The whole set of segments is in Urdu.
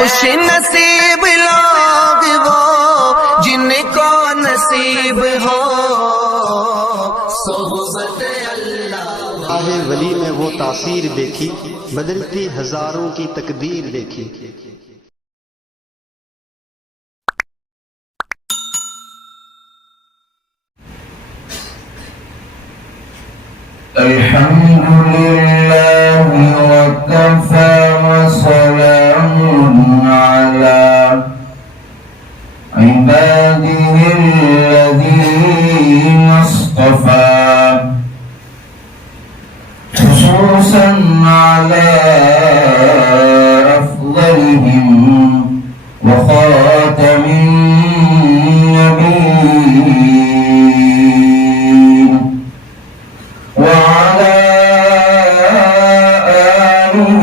خوش نصیب لوگ وہ جن کو نصیب ہو صحبت اللہ۔ راہ ولی میں وہ تاثیر دیکھی، بدلتی ہزاروں کی تقدیر دیکھی۔ الحمد لله وكفى وسلام على عباده الذين اصطفى، خصوصا على أفضلهم وخاتم النبيين، وعلى آله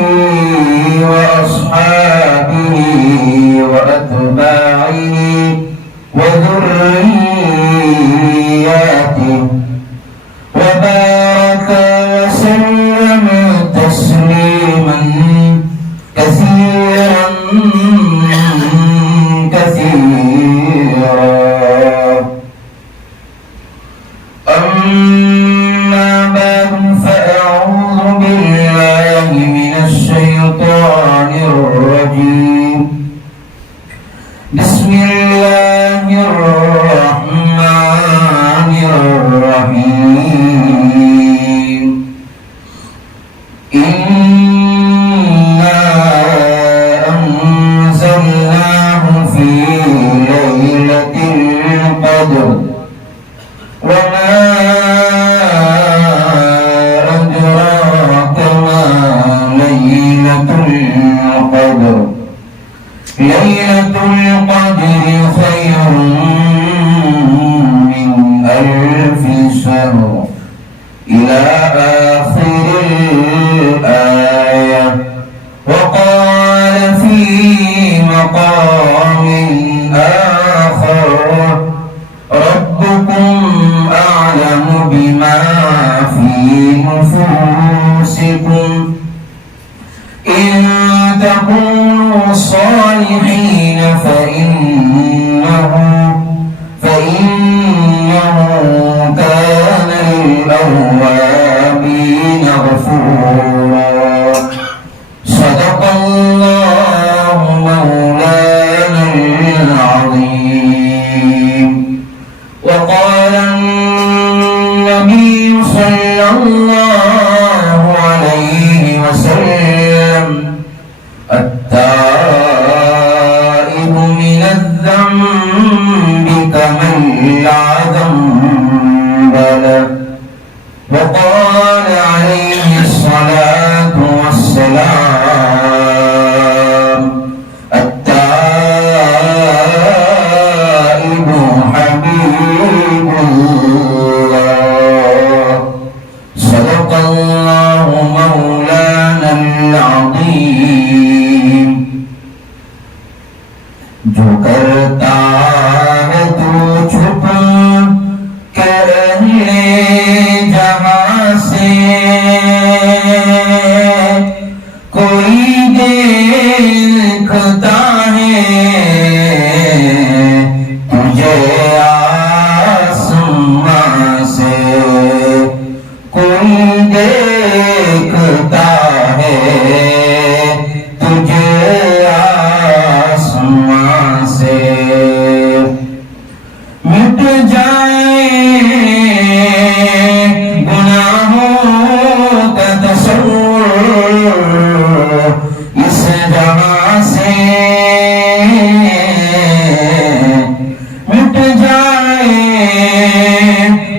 وأصحابه وأتباعه وذرياته، وبارك وسلم تسليما كثيرا كثيرا. أما بعد، فأعوذ بالله من الشيطان الرجيم. بسم الله الرحمن الرحيم. إنا أنزلناه في ليلة القدر، وما أدراك ما ليلة القدر. ليلة القدر خير من 1000 شهر، إلى آخر الآية. وقال في مقام آخر: ربكم أعلم بما في نفوسكم، إن تكونوا صالحين فإنه كان للأوابين غفورا. صدق الله مولانا العظيم. وقال النبي صلى الله عليه وسلم: التائب من الذنب كمن لا ذنب له. وقال عليه الصلاة والسلام: التائب حبيب الله. صدق الله مولانا العظيم. جو کرتا ہے تو چھپ کر اہلِ جہاں سے، کوئی دیکھتا ہے تجھے آسمان سے، کوئی دیکھتا ہے تجھے آسمان سے. مٹ جائے گناہوں کا تصور اس جہاں سے، مٹ جائے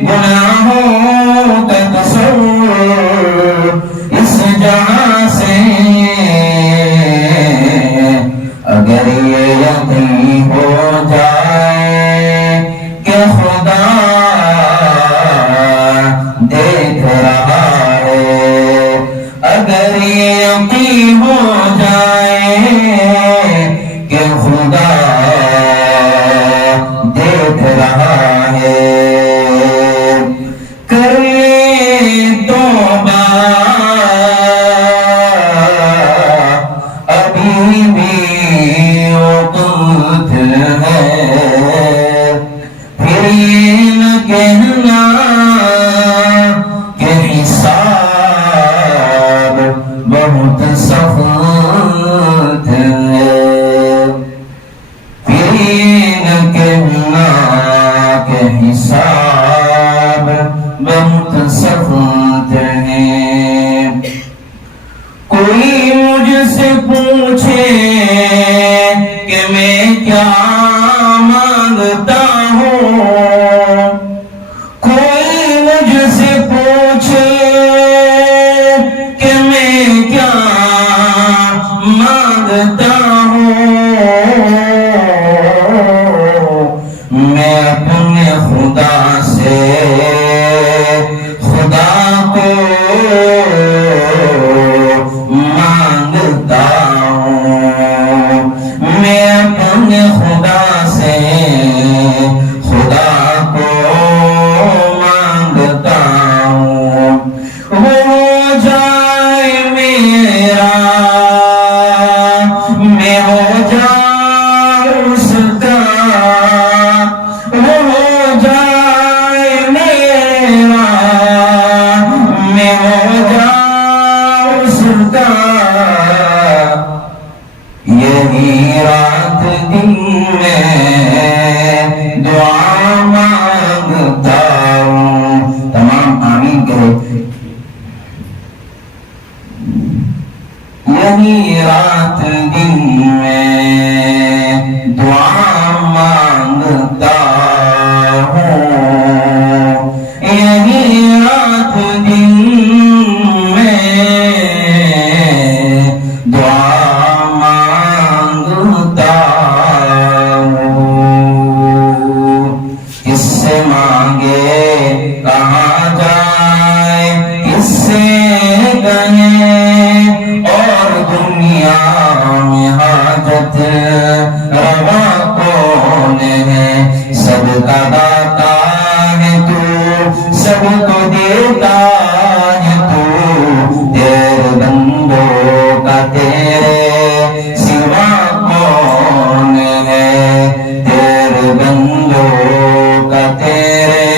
گناہوں کا تصور اس جہاں سے. اگر یہ یقین ہو جائے کہ خدا دیکھ رہا ہے، اگر یہ یقین ہو جائے کہ خدا دیکھ رہا ہے، کر لے توبہ ابھی بھی وقت ہے، پھر یہ نہ کہنا کہ حساب بہت سخت ہے، پھر یہ نہ کہنا کہ حساب بہت سخت ہے۔ کوئی مجھ سے پوچھے کہ میں کیا مانگتا ہوں، کوئی مجھ سے پوچھے کہ میں کیا مانگتا ہوں، میں اپنے خدا سے خدا کو مانگتا ہوں، میں اپنے خدا سے خدا کو مانگتا ہوں۔ ہو جائے میرا، میں ہو جاؤں اس کا، ہو جائے میرا، میں ہو جاؤں اس کا، یہی رات دن میں دعا مانگتا ہوں۔ تمام آمین کرو۔ یہی رات دن میں دعا مانگتا ہوں، یہی رات دن میں دعا مانگتا ہوں۔ کس سے مانگے کہاں جائے، کس سے کہیں، اور دنیا میں حاجت روا کون ہے، سب کا داتا ہے تو، سب کو دیتا ہے تو، تیرے بندوں کا تیرے سوا کون ہے، تیرے بندوں کا تیرے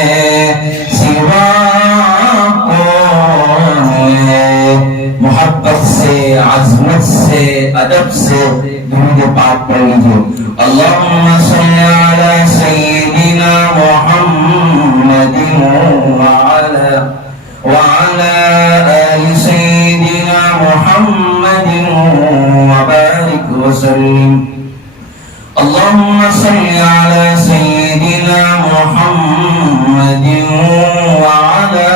سوا کون ہے۔ محبت سے، عظمت سے، ادب سے درود پاک پڑھ لیجیے۔ اللہم صلی علی سیدنا محمد وعلی آل سیدنا محمد وبارک وسلم۔ اللہم صلی علی سیدنا محمد وعلی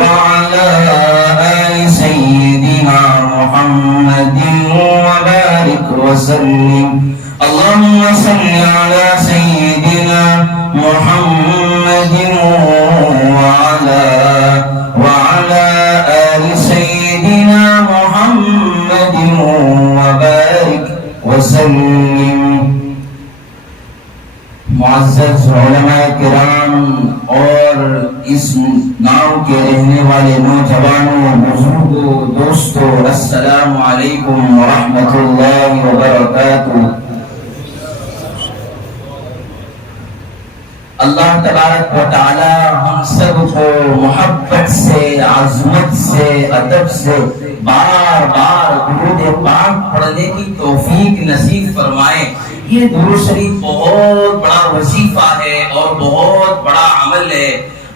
آل سیدنا محمد وبارک وسلم۔ اللہم صلی علی سیدنا محمد وعلی آل سیدنا محمد وبارک وسلم۔ معزز علماء کرام اور اس گاؤں کے رہنے والے نوجوانوں، بزرگوں، دوستوں، السلام علیکم ورحمۃ اللہ وبرکاتہ۔ اللہ تبارک و تعالی ہم سب کو محبت سے، عظمت سے، ادب سے بار بار درود پاک پڑھنے کی توفیق نصیب فرمائے۔ یہ درود شریف بہت بڑا وظیفہ ہے اور بہت بڑا عمل ہے۔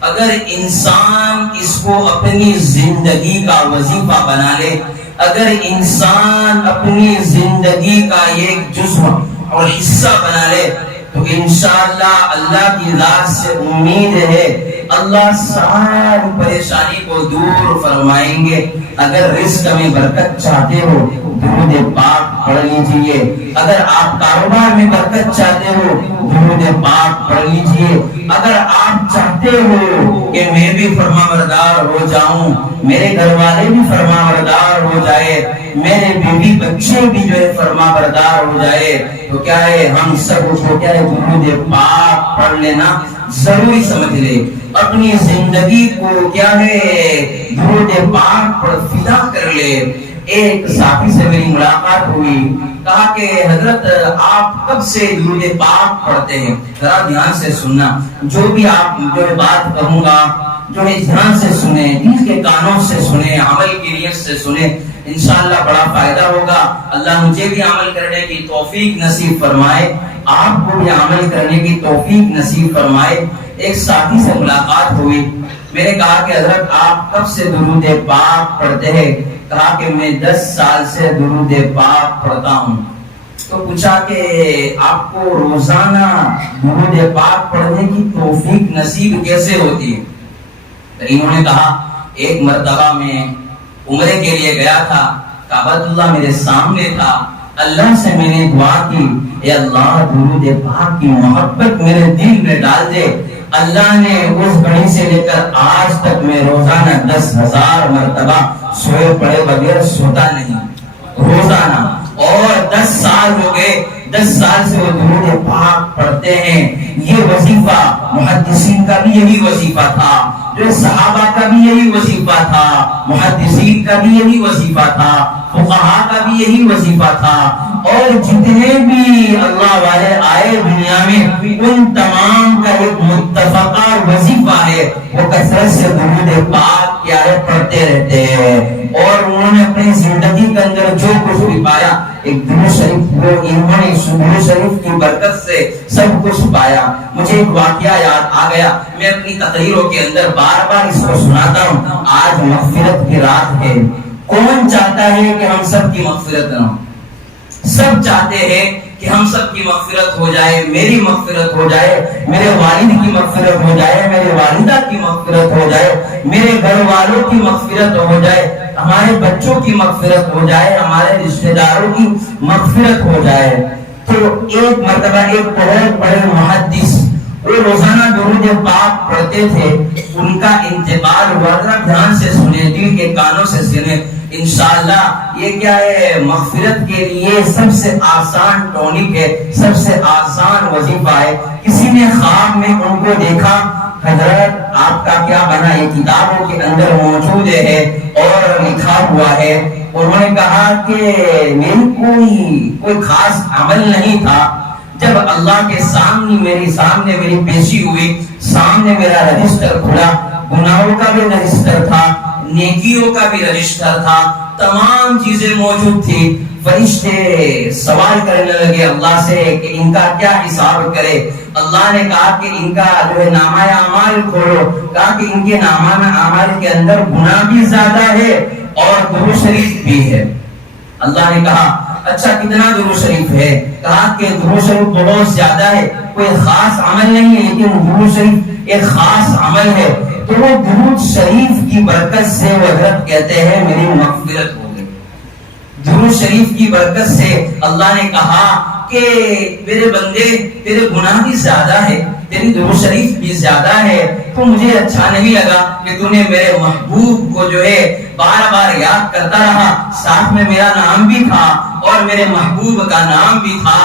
اگر انسان اس کو اپنی زندگی کا وظیفہ بنا لے، اگر انسان اپنی زندگی کا ایک جزو اور حصہ بنا لے، تو انشاءاللہ اللہ کی ذات سے امید ہے اللہ ساری پریشانی کو دور فرمائیں گے۔ اگر رزق میں برکت چاہتے ہو درود پاک پڑھ لیجئے، اگر آپ کاروبار میں برکت چاہتے ہو درود پاک پڑھ لیجئے، اگر آپ چاہتے ہو کہ میں بھی فرما بردار ہو جاؤں، میرے گھر والے بھی فرما بردار ہو جائے، میرے بیوی بچے بھی جو ہے فرما بردار ہو جائے، تو کیا ہے ہم سب کو کیا ہے درود پاک پڑھ لینا ضروری سمجھ لے۔ اپنی زندگی کو کیا ہے درود پاک پر فدا کر لے۔ ایک ساتھی سے میری ملاقات ہوئی، کہا کہ حضرت آپ کب سے درود پاک پڑھتے ہیں؟ ذرا دھیان سے سننا، جو بھی آپ جو بات کہوں گا جو ہے دھیان سے سنیں، دل کے کانوں سے سنیں، عمل کی نیت سے سنیں، انشاءاللہ بڑا فائدہ ہوگا۔ اللہ مجھے بھی عمل کرنے کی توفیق نصیب فرمائے، آپ کو بھی عمل کرنے کی توفیق نصیب فرمائے۔ ایک ساتھی سے ملاقات ہوئی، میں نے کہا کہ حضرت آپ کب سے درود پاک پڑھتے ہیں؟ کہا کہ میں 10 سال سے درود پاک پڑھتا ہوں۔ تو پوچھا کہ آپ کو روزانہ درود پاک پڑھنے کی توفیق نصیب کیسے ہوتی ہے؟ انہوں نے کہا ایک مرتبہ میں عمرے کے لیے گیا تھا، کعبۃ اللہ میرے سامنے تھا، اللہ سے میں نے دعا کی، اے اللہ درود پاک کی محبت میرے دل میں ڈال دے۔ اللہ نے اس گھڑی سے لے کر آج تک میں روزانہ 10,000 مرتبہ سوئے پڑے بغیر سوتا نہیں، روزانہ، اور 10 سال ہو گئے، 10 سال سے وہ درود پاک پڑھتے ہیں۔ یہ وظیفہ محدثین کا بھی یہی وظیفہ تھا، جو صحابہ کا بھی یہی وظیفہ تھا، محدثین کا بھی یہی وظیفہ تھا، فقہاء کا بھی یہی وظیفہ تھا، اور جتنے بھی اللہ والے آئے دنیا میں ان تمام کا ایک متفقہ وظیفہ ہے، وہ کثرت سے درود پاک کیا ہے پڑھتے رہتے ہیں۔ اور انہوں نے اپنی زندگی کے اندر جو کچھ بھی پایا، ایک درود شریف، وہ انہوں نے درود شریف کی برکت سے سب کچھ پایا۔ مجھے ایک واقعہ یاد آ گیا، میں اپنی تقریروں کے اندر بار بار اس کو سناتا ہوں۔ آج مغفرت کی رات ہے، کون چاہتا ہے کہ ہم سب کی مغفرت نہ ہو؟ سب چاہتے ہیں کہ ہم سب کی مغفرت ہو جائے، میری مغفرت ہو جائے، میرے والد کی مغفرت ہو جائے، میرے والدہ کی مغفرت ہو جائے، میرے گھر والوں کی مغفرت ہو جائے، ہمارے بچوں کی مغفرت ہو جائے، ہمارے رشتہ داروں کی مغفرت ہو جائے۔ تو ایک مرتبہ ایک بہت بڑے محدث، وہ روزانہ درود پاک پڑھتے تھے، ان کا انتقال ہوا۔ ذرا دھیان سے سنیں، دل کے کانوں سے سنیں، انشاءاللہ یہ کیا ہے، مغفرت کے لیے سب سے آسان ٹونک ہے، سب سے آسان وظیفہ ہے۔ کسی نے خواب میں ان کو دیکھا، حضرت آپ کا کیا بنا؟ یہ کتابوں کے اندر موجود ہے اور لکھا ہوا ہے۔ انہوں نے کہا کہ میری کوئی خاص عمل نہیں تھا، جب اللہ کے سامنے میری پیشی ہوئی، سامنے میرا رجسٹر کھلا، گناہوں کا بھی رجسٹر تھا، نیکیوں کا بھی رجسٹر تھا، تمام چیزیں موجود تھی۔ فرشتے سوال کرنے لگے اللہ سے کہ ان کا کیا حساب کرے۔ اللہ نے کہا کہ ان کا جو ہے نامہ اعمال کھولو، کہا کہ ان کے نامہ اعمال کے اندر گناہ بھی زیادہ ہے اور درود شریف بھی ہے۔ اللہ نے کہا اچھا کتنا درود شریف ہے؟ کہا کہ درود شریف بہت زیادہ ہے، کوئی خاص عمل نہیں ہے، لیکن درود شریف ایک خاص عمل ہے۔ تو وہ درود شریف کی برکت سے وہ حضرت کہتے ہیں میری مغفرت ہو گئی۔ درود شریف کی برکت سے اللہ نے کہا کہ میرے بندے تیرے گناہ بھی زیادہ ہے، تیری درود شریف بھی زیادہ ہے، تو مجھے اچھا نہیں لگا کہ تو نے میرے محبوب کو جو ہے بار بار یاد کرتا رہا، ساتھ میں میرا نام بھی تھا اور میرے محبوب کا نام بھی تھا،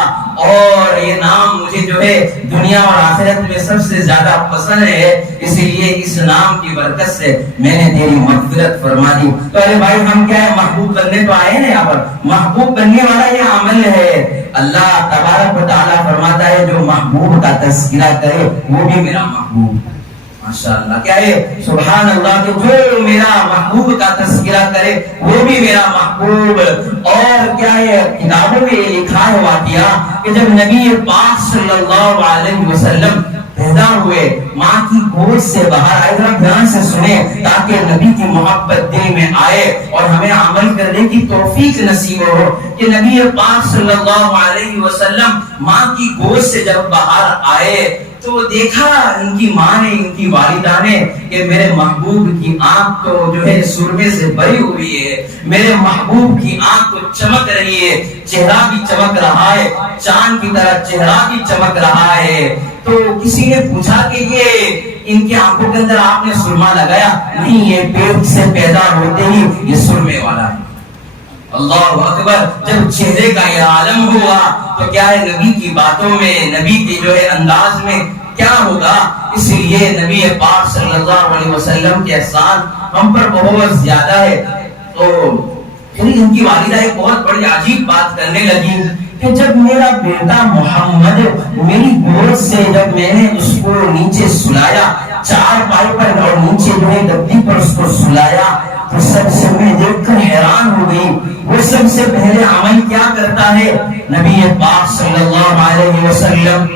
اور یہ نام مجھے جو ہے دنیا اور آخرت میں سب سے زیادہ پسند ہے، اس لیے اس نام کی برکت سے میں نے تیری مغفرت فرما دی۔ تو ارے بھائی ہم کیا ہے، محبوب بننے تو آئے نا یہاں پر، محبوب بننے والا یہ عمل ہے۔ اللہ تبارک و تعالیٰ فرماتا ہے جو محبوب کا تذکرہ کرے وہ بھی میرا محبوب۔ ماشاءاللہ کیا ہے، سبحان اللہ، کہ جو میرا محبوب کا تذکرہ کرے وہ بھی میرا محبوب۔ اور کیا ہے، کتابوں میں یہ لکھا ہے واقعہ کہ جب نبی پاک صلی اللہ علیہ وسلم پیدا ہوئے، ماں کی گود سے باہر آئے، ذرا دھیان سے سنیں تاکہ نبی کی محبت دل میں آئے اور ہمیں عمل کرنے کی توفیق نصیب ہو، کہ نبی پاک صلی اللہ علیہ وسلم ماں کی گود سے جب باہر آئے تو دیکھا ان کی ماں نے، ان کی والدہ نے، کہ میرے محبوب کی آنکھ تو جو ہے سرمے سے بھری ہوئی ہے، میرے محبوب کی آنکھ تو چمک رہی ہے، چہرہ بھی چمک رہا ہے، چاند کی طرح چہرہ بھی چمک رہا ہے۔ تو کسی نے پوچھا کہ یہ ان کی آنکھوں کے اندر آپ نے سرما لگایا؟ نہیں، یہ پیٹ سے پیدا ہوتے ہی یہ سرمے والا ہے۔ اللہ اکبر، جب چہرے کا یہ عالم ہوا تو کیا ہے، نبی کی باتوں میں، نبی کی جو ہے انداز میں کیا ہوگا، اس لیے نبی پاک صلی اللہ علیہ وسلم کے احسان ہم پر بہت زیادہ ہے۔ تو پھر ان کی والدہ ایک بہت بڑی عجیب بات کرنے لگی کہ جب میرا بیٹا محمد میری گود سے جب میں نے اس کو نیچے سلایا چار پائی پر اور نیچے جو ہے گدی پر اس کو سلایا تو سب سے میں دیکھ کر حیران ہو گئی وہ سب سے پہلے عمل کیا کرتا ہے نبی پاک صلی اللہ علیہ وسلم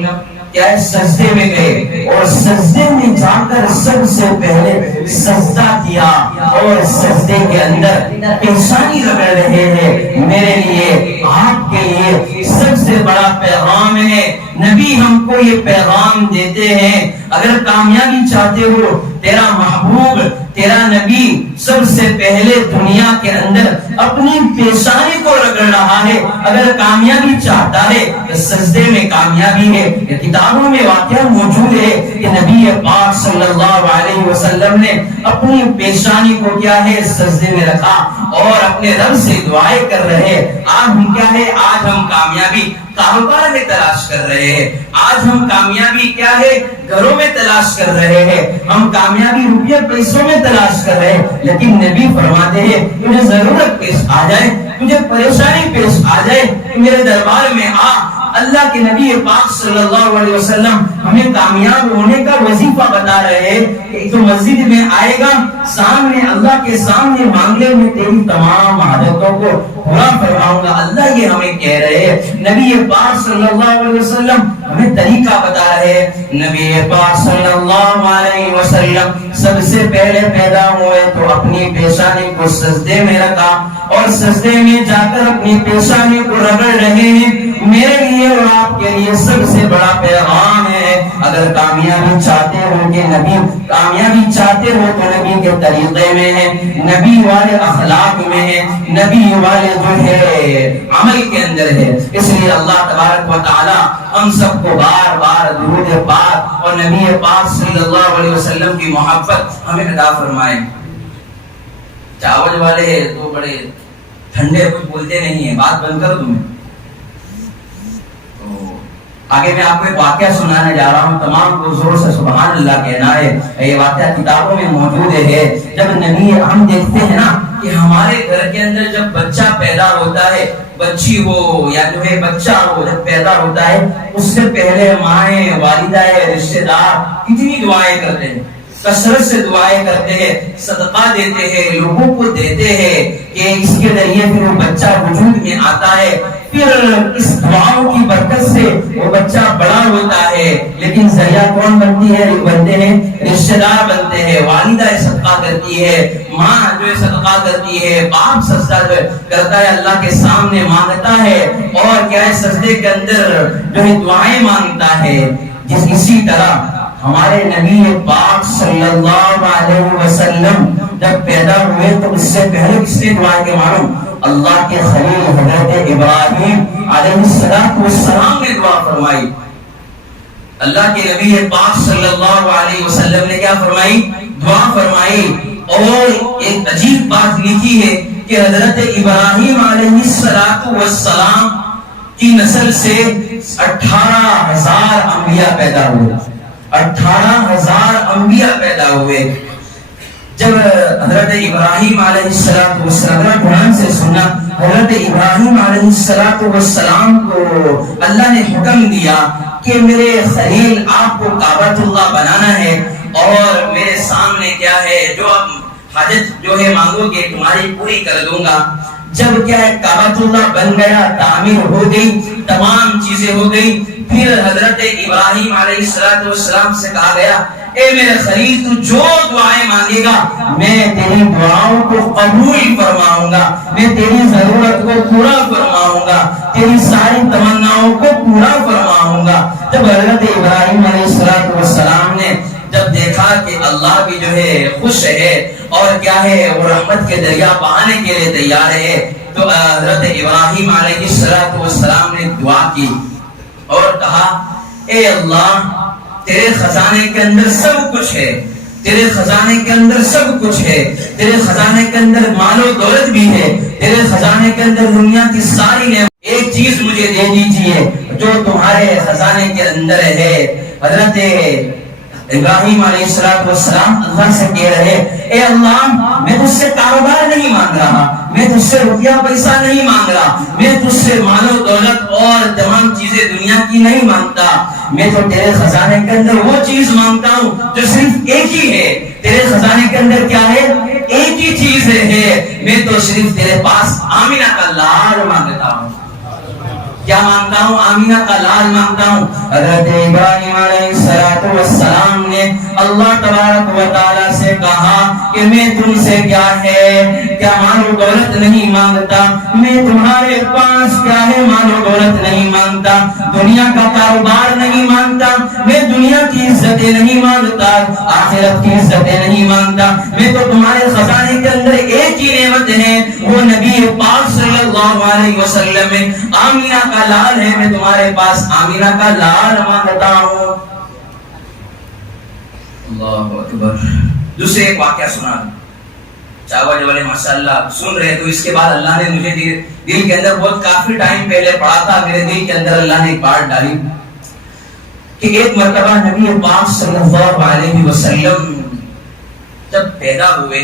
کیا ہے سجدے میں گئے اور سجدے میں جا کر سب سے پہلے سجدہ کیا اور سجدے کے اندر پیشانی رگڑ رہے ہیں میرے لیے آپ کے لیے سب سے بڑا پیغام ہے نبی ہم کو یہ پیغام دیتے ہیں اگر کامیابی چاہتے ہو تیرا محبوب تیرا نبی سب سے پہلے دنیا کے اندر اپنی پیشانی کو رگڑ رہا ہے اگر کامیابی چاہتا ہے تو سجدے میں کامیابی ہے یہ کتابوں میں واقعہ موجود ہے کہ نبی پاک صلی اللہ علیہ وسلم نے اپنی پیشانی کو کیا ہے سجدے میں رکھا اور اپنے رب سے دعائیں کر رہے آج ہم کیا ہے آج ہم کامیابی کاروبار میں تلاش کر رہے ہیں آج ہم کامیابی کیا ہے گھروں میں تلاش کر رہے ہیں ہم کامیابی روپیہ پیسوں میں تلاش کر رہے ہیں لیکن نبی فرماتے ہیں تجھے ضرورت پیش آ جائے تجھے پریشانی پیش آ جائے میرے دربار میں آ اللہ کے نبی پاک صلی اللہ علیہ وسلم ہمیں کامیاب ہونے کا وظیفہ بتا رہے ہیں کہ تو مسجد میں آئے گا سامنے اللہ کے سامنے مانگے میں تیری تمام عادتوں کو پورا فرماؤں گا اللہ یہ ہمیں کہہ رہے ہیں نبی پاک صلی اللہ علیہ وسلم ہمیں طریقہ بتا رہے ہیں نبی پاک صلی اللہ علیہ وسلم سب سے پہلے پیدا ہوئے تو اپنی پیشانی کو سجدے میں رکھا اور سجدے میں جا کر اپنی پیشانی کو رگڑ رہے ہیں میرے لیے اور آپ کے لیے سب سے بڑا پیغام ہے اگر کامیابی چاہتے ہو کہ نبی کامیابی چاہتے ہو تو نبی کے طریقے میں ہے نبی والے اخلاق میں ہے نبی والے جو ہے عمل کے اندر ہے اس لیے اللہ تبارک و تعالی ہم سب کو بار بار درود پاک اور نبی پاک صلی اللہ علیہ وسلم کی محبت ہمیں عطا فرمائے چاول والے تو بڑے ٹھنڈے کچھ بولتے نہیں ہیں بات بند کر تمہیں آگے میں آپ کو ایک واقعہ سنانے جا رہا ہوں تمام کو زور سے سبحان اللہ کہنا ہے یہ واقعہ کتابوں میں موجود ہے جب نبی ہم دیکھتے ہیں نا کہ ہمارے گھر کے اندر جب بچہ پیدا ہوتا ہے بچی ہو یا جو ہے بچہ ہو جب پیدا ہوتا ہے اس سے پہلے مائیں والدہ رشتہ دار کتنی دعائیں کرتے ہیں کثرت سے دعائیں کرتے ہیں صدقہ دیتے ہیں لوگوں کو دیتے ہیں کہ اس کے ذریعے پھر وہ بچہ وجود میں آتا ہے پھر اس دعاؤں کی برکت سے وہ بچہ بڑا ہوتا ہے لیکن ذریعہ کون بنتی ہے بنتے ہیں رشتہ دار بنتے ہیں والدہ صدقہ کرتی ہے ماں جو صدقہ کرتی ہے باپ سجدہ کرتا ہے اللہ کے سامنے مانگتا ہے اور کیا ہے سجدے کے اندر جو ہے دعائیں مانگتا ہے اسی طرح ہمارے نبی پاک صلی اللہ علیہ وسلم جب پیدا ہوئے تو اس سے پہلے کس نے دعا کے معلوم اللہ کے خلیل حضرت ابراہیم علیہ السلام نے دعا فرمائی اللہ کے نبی پاک صلی اللہ علیہ وسلم نے کیا فرمائی دعا فرمائی اور ایک عجیب بات لکھی ہے کہ حضرت ابراہیم علیہ السلام کی نسل سے 18,000 انبیاء پیدا ہوئے 18,000 انبیاء پیدا ہوئے جب حضرت ابراہیم علیہ السلام قرآن سے سنا حضرت ابراہیم علیہ السلام کو اللہ نے حکم دیا کہ میرے خلیل آپ کو کعبۃ اللہ بنانا ہے اور میرے سامنے کیا ہے جو اب حاجت جو ہے مانگو گے تمہاری پوری کر دوں گا جب کیا ہے کعبۃ اللہ بن گیا تعمیر ہو گئی تمام چیزیں ہو گئی پھر حضرت ابراہیم علیہ السلام سے کہا گیا اے میرے خلیل تو جو دعائیں مانگے گا میں تیری دعاؤں کو قبول فرماؤں گا میں تیری ضرورت کو پورا فرماؤں گا تیری ساری تمناؤں کو پورا فرماؤں گا جب حضرت ابراہیم علیہ السلام نے جب دیکھا کہ اللہ بھی جو ہے خوش ہے اور کیا ہے وہ رحمت کے دریا بہانے کے لیے تیار ہے تو حضرت ابراہیم علیہ السلام نے دعا کی اور کہا اے اللہ تیرے خزانے کے اندر سب کچھ ہے تیرے خزانے کے اندر سب کچھ ہے تیرے خزانے کے اندر مال و دولت بھی ہے تیرے خزانے کے اندر دنیا کی ساری نعمتیں ایک چیز مجھے دے دیجئے جو تمہارے خزانے کے اندر ہے حضرت ابراہیم علیہ السلام اللہ سے کہہ رہے اے اللہ میں تجھ سے کاروبار نہیں مانگ رہا, میں تجھ سے روپیہ پیسہ نہیں مانگ رہا, میں تجھ سے مال و دولت اور تمام چیزیں دنیا کی نہیں مانگتا, میں تو تیرے خزانے کے اندر وہ چیز مانگتا ہوں جو صرف ایک ہی ہے. تیرے خزانے کے اندر کیا ہے؟ ایک ہی چیز ہے. میں تو صرف تیرے پاس آمینہ کا لال مانگتا ہوں. کیا مانگتا ہوں؟ آمینہ کا لال مانگتا ہوں. حضرت ابراہیم علیہ السلام نے اللہ تبارک و تعالی سے کہا کہ میں تم سے کیا ہے, کیا مال و دولت نہیں مانگتا, میں تمہارے پاس کیا ہے مال و دولت نہیں مانگتا, دنیا کا کاروبار نہیں مانگتا, میں دنیا کی عزتیں نہیں مانگتا, آخرت کی عزتیں نہیں مانگتا, میں تو تمہارے خزانے کے اندر ایک ہی نعمت ہے, وہ نبی پاک صلی اللہ علیہ وسلم ہے, آمینہ کا لال ہے. میں تمہارے پاس آمینہ کا لال مانگتا ہوں. اللہ اکبر. دوسرے ایک واقعہ سنا, چاول والے ماشاءاللہ سن رہے تو اس کے بعد اللہ نے مجھے دل کے اندر بہت کافی ٹائم پہلے پڑھا تھا, میرے دل کے اندر اللہ نے ایک بات ڈالی کہ ایک مرتبہ نبی پاک صلی اللہ علیہ وسلم جب پیدا ہوئے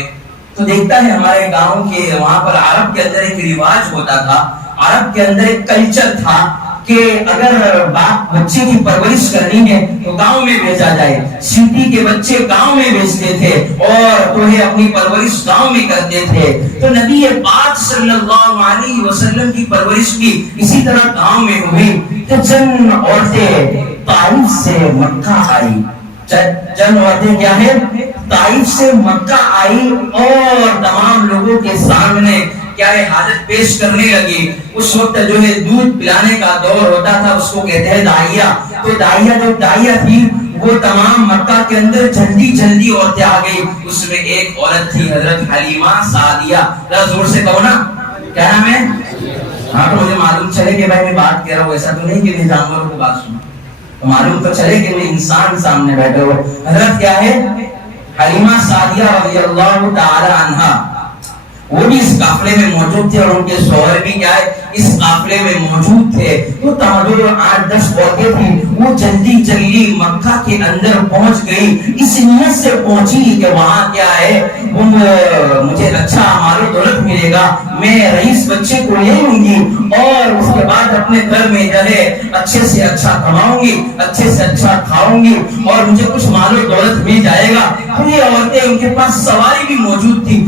تو دیکھتا ہے ہمارے گاؤں کے وہاں پر عرب کے اندر ایک رواج ہوتا تھا, عرب کے اندر ایک کلچر تھا کہ اگر باپ بچے کی پرورش کرنی ہے تو گاؤں میں بھیجا جائے. سٹی کے بچے گاؤں میں بھیجتے تھے اور تو ہے اپنی پرورش گاؤں میں کرتے تھے. تو نبی پاک صلی اللہ علیہ وسلم کی پرورش بھی اسی طرح گاؤں میں ہوئی. تو چند عورتیں طائف سے مکہ آئی, چند عورتیں کیا ہے طائف سے مکہ آئی اور تمام لوگوں کے سامنے کیا ہے حاجت پیش کرنے لگی. اس وقت جو ہے دودھ پلانے کا دور ہوتا تھا, اس کو کہتے ہیں دائیا. تو دائیا جو دائیا تھی وہ تمام مکہ کے اندر جلدی عورتیں آ گئی. اس میں ایک عورت تھی حضرت حلیمہ سعدیہ. ذرا زور سے کہو نا کیا نام ہے. ہاں تو مجھے معلوم چلے کہ بھائی میں بات کہہ رہا ہوں, ایسا تو نہیں کہ میں جانوروں کو بات سنوں, تو معلوم تو چلے کہ میں انسان سامنے بیٹھے ہو. حضرت کیا ہے حلیمہ سعدیہ رضی اللہ تعالی عنہا, وہ بھی اس قافلے میں موجود تھے اور ان کے شوہر بھی کیا ہے اس قافلے میں موجود تھے. تو جو 8-10 عورتیں تھیں وہ جلدی مکہ کے اندر پہنچ گئی. اس نیت سے پہنچی کہ وہاں کیا ہے مجھے اچھا مال و دولت ملے گا, میں رئیس بچے کو لے لوں گی اور اس کے بعد اپنے گھر میں جو ہے اچھے سے اچھا کماؤں گی, اچھے سے اچھا کھاؤں گی اور مجھے کچھ مال و دولت مل جائے گا. تو یہ عورتیں ان کے پاس سواری بھی موجود تھی,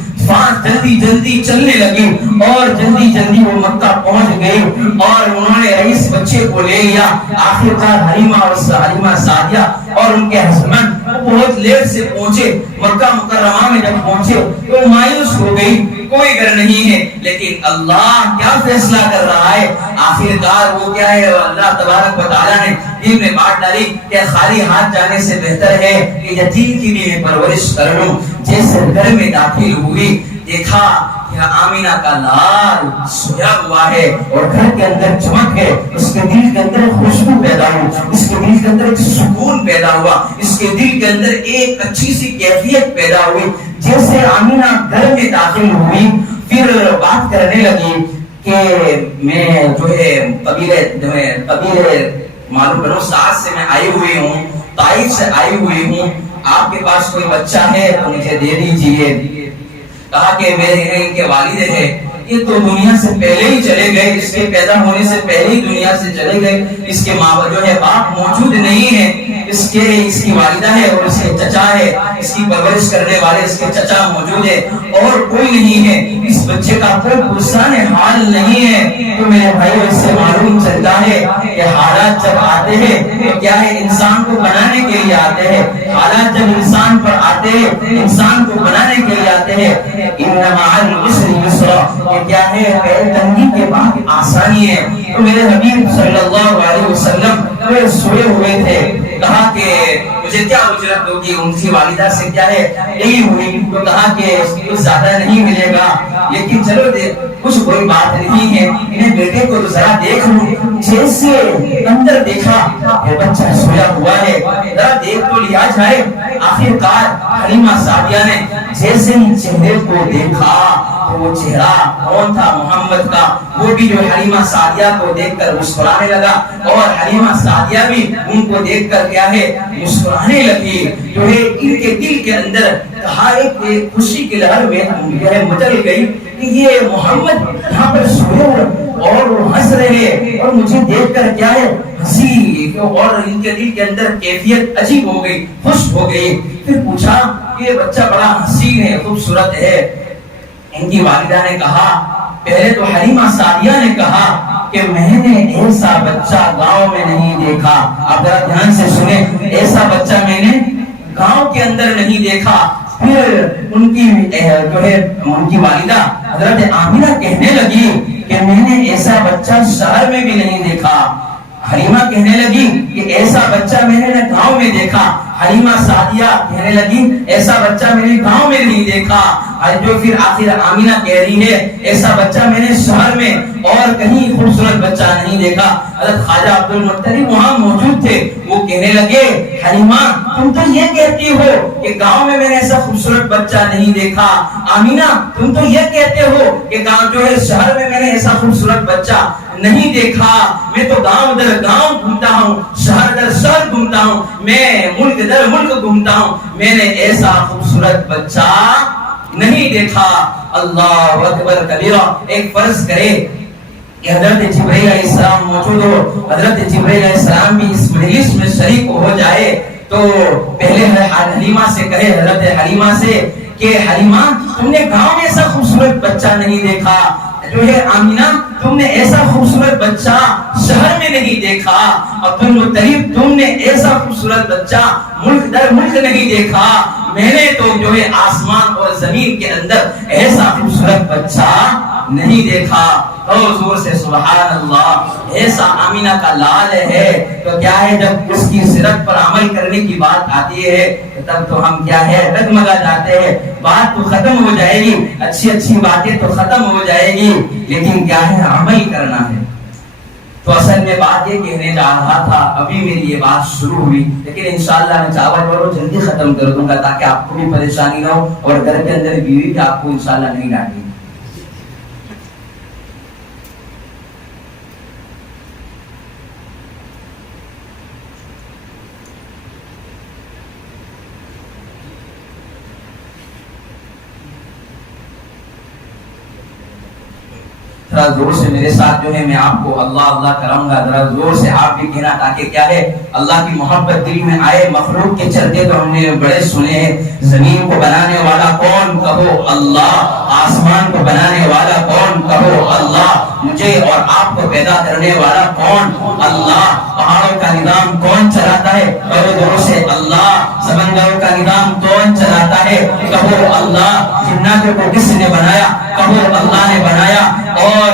جلدی چلنے لگی اور جلدی وہ مکہ پہنچ گئی اور انہوں نے رئیس بچے کو لے لیا. آخرکار حلیمہ سعدیہ اور ان کے ہسبینڈ بہت لیٹ سے پہنچے. مکہ مکرمہ میں جب پہنچے تو مایوس ہو گئی, کوئی گھر نہیں ہے, لیکن اللہ کیا فیصلہ کر رہا ہے. آخرکار وہ کیا ہے اللہ تبارک و تعالی نے دل میں بات ڈالی کہ خالی ہاتھ جانے سے بہتر ہے کہ یتیم کی بھی میں پرورش کر لوں. جیسے گھر میں داخل ہوئی دیکھا کہ آمینہ کا لال سویا ہوا ہے اور گھر کے اندر چمک ہے. اس کے دل کے اندر خوشبو پیدا ہوئی, اس کے دل کے اندر ایک سکون پیدا ہوا, اس کے دل کے اندر ایک اچھی سی کیفیت پیدا ہوئی. جیسے آمینہ گھر میں داخل ہوئی پھر بات کرنے لگی کہ میں جو ہے قبیلے معلوم کرو ساتھ سے میں آئی ہوئی ہوں, طائف سے آئی ہوئی ہوں, آپ کے پاس کوئی بچہ ہے تو مجھے دے دیجئے. کہا کہ میرے ان کے والد ہیں یہ تو دنیا سے پہلے ہی چلے گئے, اس کے پیدا ہونے سے پہلے ہی دنیا سے چلے گئے. اس کے ماں جو ہے باپ موجود نہیں ہے, اس کی والدہ ہے اور اس کے چچا ہے, اس کی پرورش کرنے والے اس کے چچا موجود ہے اور کوئی نہیں ہے. اس بچے کا کوئی پرسان حال نہیں ہے. تو میرے بھائی اس سے معلوم چلتا ہے کہ حالات جب آتے ہیں تو کیا ہے انسان کو بنانے کے لیے آتے ہیں. حالات جب انسان پر آتے ہیں انسان کو بنانے کے لیے آتے ہیں. ان مع العسر یسرا, کیا ہے تنگی کے بعد آسانی ہے. تو میرے حبیب صلی اللہ علیہ وسلم سوئے ہوئے تھے. کہا کہ مجھے کیا اجرت ہوگی, ان کی والدہ سے کیا ہے یہی ہوئی. تو کہا کہ اس کو زیادہ نہیں ملے گا لیکن چلو کچھ کوئی بات نہیں ہے، انہیں بیٹے کو تو ذرا دیکھ لوں۔ جیسے اندر دیکھا یہ بچہ سویا ہوا ہے، ذرا دیکھ تو لیا جائے۔ آخر کار حلیمہ سعدیہ نے جیسے ہی چہرے کو دیکھا تو وہ چہرہ کون تھا؟ محمد کا۔ وہ بھی جو حلیمہ سعدیہ کو دیکھ کر مسکرانے لگا اور حلیمہ سعدیہ بھی ان کو دیکھ کر کیا ہے مسکرانے لگی۔ جو ہے ان کے دل کے اندر کہا ایک خوشی کی لہر میں مچل گئی کہ یہ محمد یہاں پر سوئے اور وہ ہنس رہے اور مجھے دیکھ کر کیا ہے ہنسی، اور ان کے دل کے اندر کیفیت عجیب ہو گئی، خوش ہو گئی۔ پھر پوچھا یہ بچہ بڑا حسین ہے، خوبصورت ہے۔ ان کی والدہ نے کہا، پہلے تو حلیمہ سعدیہ نے کہا کہ میں نے ایسا بچہ گاؤں میں نہیں دیکھا۔ آپ ذرا دھیان سے سنیں، ایسا بچہ میں نے گاؤں کے اندر نہیں دیکھا۔ پھر ان کی جو ہے ان کی والدہ حضرت آمینہ کہنے لگی کہ میں نے ایسا بچہ شہر میں بھی نہیں دیکھا۔ حلیمہ کہنے لگی کہ ایسا بچہ میں نے گاؤں میں دیکھا۔ حلیمہ سعدیہ کہنے لگی ایسا بچہ میں نے گاؤں میں نہیں دیکھا۔ جو پھر آخر آمینہ کہہ رہی ہے ایسا بچہ میں نے شہر میں اور کہیں خوبصورت بچہ نہیں دیکھا۔ حضرت خواجہ عبد المطلب وہاں موجود تھے، وہ کہنے لگے حلیمہ تم تو یہ کہتی ہو کہ گاؤں میں نے ایسا خوبصورت بچہ نہیں دیکھا، آمینہ تم تو یہ کہتے ہو کہ گاؤں جو ہے شہر میں نے ایسا خوبصورت بچہ نہیں دیکھا۔ میں تو گاؤں در گاؤں گھومتا ہوں، شہر در شہر گھومتا ہوں، میں ملک در ملک گھومتا ہوں، میں نے ایسا خوبصورت بچہ نہیں دیکھا۔ اللہ اکبر کبیرہ۔ ایک فرض کرے کہ حضرت جبرائیل علیہ السلام موجود ہو، حضرت جبرائیل علیہ السلام بھی اس مجلس میں شریک ہو جائے تو پہلے حلیمہ سے کہے، حضرت حلیمہ سے کہ حلیمہ تم نے گاؤں میں ایسا خوبصورت بچہ نہیں دیکھا، جو ہے آمینہ تم نے ایسا خوبصورت بچہ شہر میں نہیں دیکھا، عبد المطلب تم نے ایسا خوبصورت بچہ ملک در ملک نہیں دیکھا، میں نے تو جو ہے آسمان اور زمین کے اندر ایسا خوبصورت بچہ نہیں دیکھا۔ اور زور سے سبحان اللہ۔ ایسا آمینہ کا لال ہے تو کیا ہے جب اس کی سیرت پر عمل کرنے کی بات آتی ہے تب تو ہم کیا ہے ڈگمگا جاتے ہیں، بات تو ختم ہو جائے گی، اچھی اچھی باتیں تو ختم ہو جائے گی، لیکن کیا ہے عمل کرنا ہے۔ تو اصل میں بات یہ کہنے جا رہا تھا، ابھی میری یہ بات شروع ہوئی، لیکن انشاءاللہ میں چاول والوں جلدی ختم کر دوں گا تاکہ آپ کو بھی پریشانی نہ ہو اور گھر کے اندر بیوی بھی آپ کو انشاءاللہ نہیں ڈانٹے گی۔ ذرا زور سے میرے ساتھ جو ہے میں آپ کو اللہ اللہ کراؤں گا، ذرا زور سے آپ بھی کہنا تاکہ کیا ہے اللہ کی محبت دل میں آئے۔ مخلوق کے چرتے تو ہم نے بڑے سنے ہیں، زمین کو بنانے والا کون؟ کہو اللہ۔ آسمان کو بنانے والا کون؟ کہو اللہ۔ مجھے اور آپ کو پیدا کرنے والا کون؟ اللہ۔ پہاڑوں کا نظام کون چلاتا ہے؟ کہو زور سے اللہ۔ سمندروں کا نظام کون چلاتا ہے؟ کہو اللہ۔ جناتوں کو کس نے بنایا؟ کہو اللہ نے بنایا۔ اور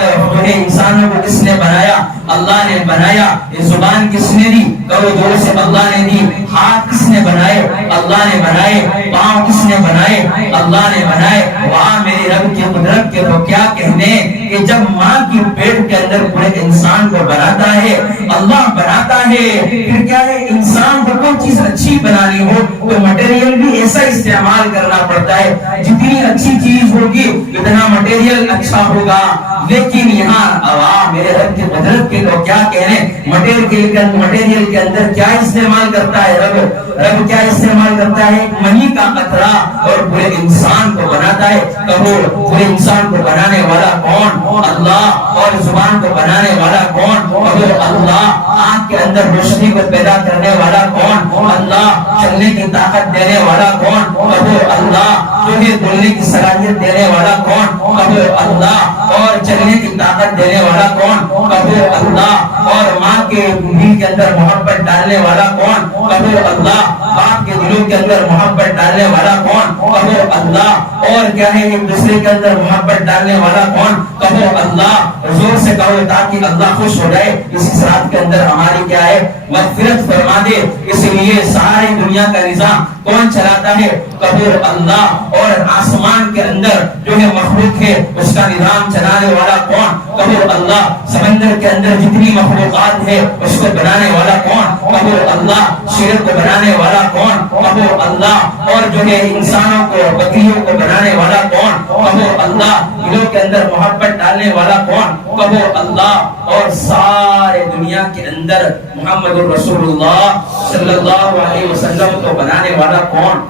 انسانوں کو کس نے بنایا؟ اللہ نے بنایا۔ یہ زبان کس نے دی؟ کہو زور سے اللہ نے دی۔ ہاتھ کس نے بنائے؟ اللہ نے بنائے۔ پاؤں کس نے بنائے؟ اللہ نے بنائے۔ واہ میرے رب کی قدرت کے تو کیا کہنے کہ جب ماں کی پیٹ کے اندر پورے انسان کو بناتا ہے، اللہ بناتا ہے، پھر کیا ہے انسان کو کوئی چیز اچھی بنانی ہو تو مٹیریل بھی ایسا استعمال کرنا پڑتا ہے، جتنی اچھی چیز ہوگی اتنا مٹیریل اچھا ہوگا۔ لیکن یہاں عوام میرے رب کی قدرت کے تو کیا کہنے، مٹیریل کے اندر کیا استعمال کرتا ہے رب کیا استعمال کرتا ہے؟ منی کا قطرہ، اور پورے انسان کو بناتا ہے۔ کہو پورے انسان کو بنانے والا کون؟ اللہ۔ اور زبان کو بنانے والا کون؟ کہو اللہ۔ آنکھ کے اندر روشنی کو پیدا کرنے والا کون؟ اللہ۔ چلنے کی طاقت دینے والا کون؟ کہو اللہ۔ جو ہے بولنے کی صلاحیت دینے والا کون؟ کہو اللہ۔ اور چلنے کی طاقت دینے والا کون؟ کہو اللہ۔ اور ماں کے دل کے اندر محبت ڈالنے والا کون؟ کہو اللہ. باپ کے دلوں کے اندر محبت ڈالنے والا کون؟ کہو اللہ. اور کیا ہے ایک دوسرے کے اندر محبت ڈالنے والا کون؟ کہو اللہ. زور سے کہو تاکہ اللہ خوش ہو جائے. اس رات کے اندر ہماری کیا ہے مغفرت فرما دے. اس لیے ساری دنیا کا نظام کون چلاتا ہے؟ کہو اللہ. اور آسمان کے اندر جو ہے مخلوق ہے اس کا نظام چلانے والا کون؟ کہو اللہ. سمندر کے اندر جتنی مخلوقات ہے اس کو بنانے والا کون؟ کہو اللہ. شیر کو بنانے والا کون؟ کہو اللہ. اور جو ہے انسانوں کو بکریوں کو بنانے والا کون؟ کہو اللہ. دلوں کے اندر محبت ڈالنے والا کون؟ کہو اللہ. اور سارے دنیا کے اندر محمد رسول اللہ صلی اللہ علیہ وسلم کو بنانے والا کون؟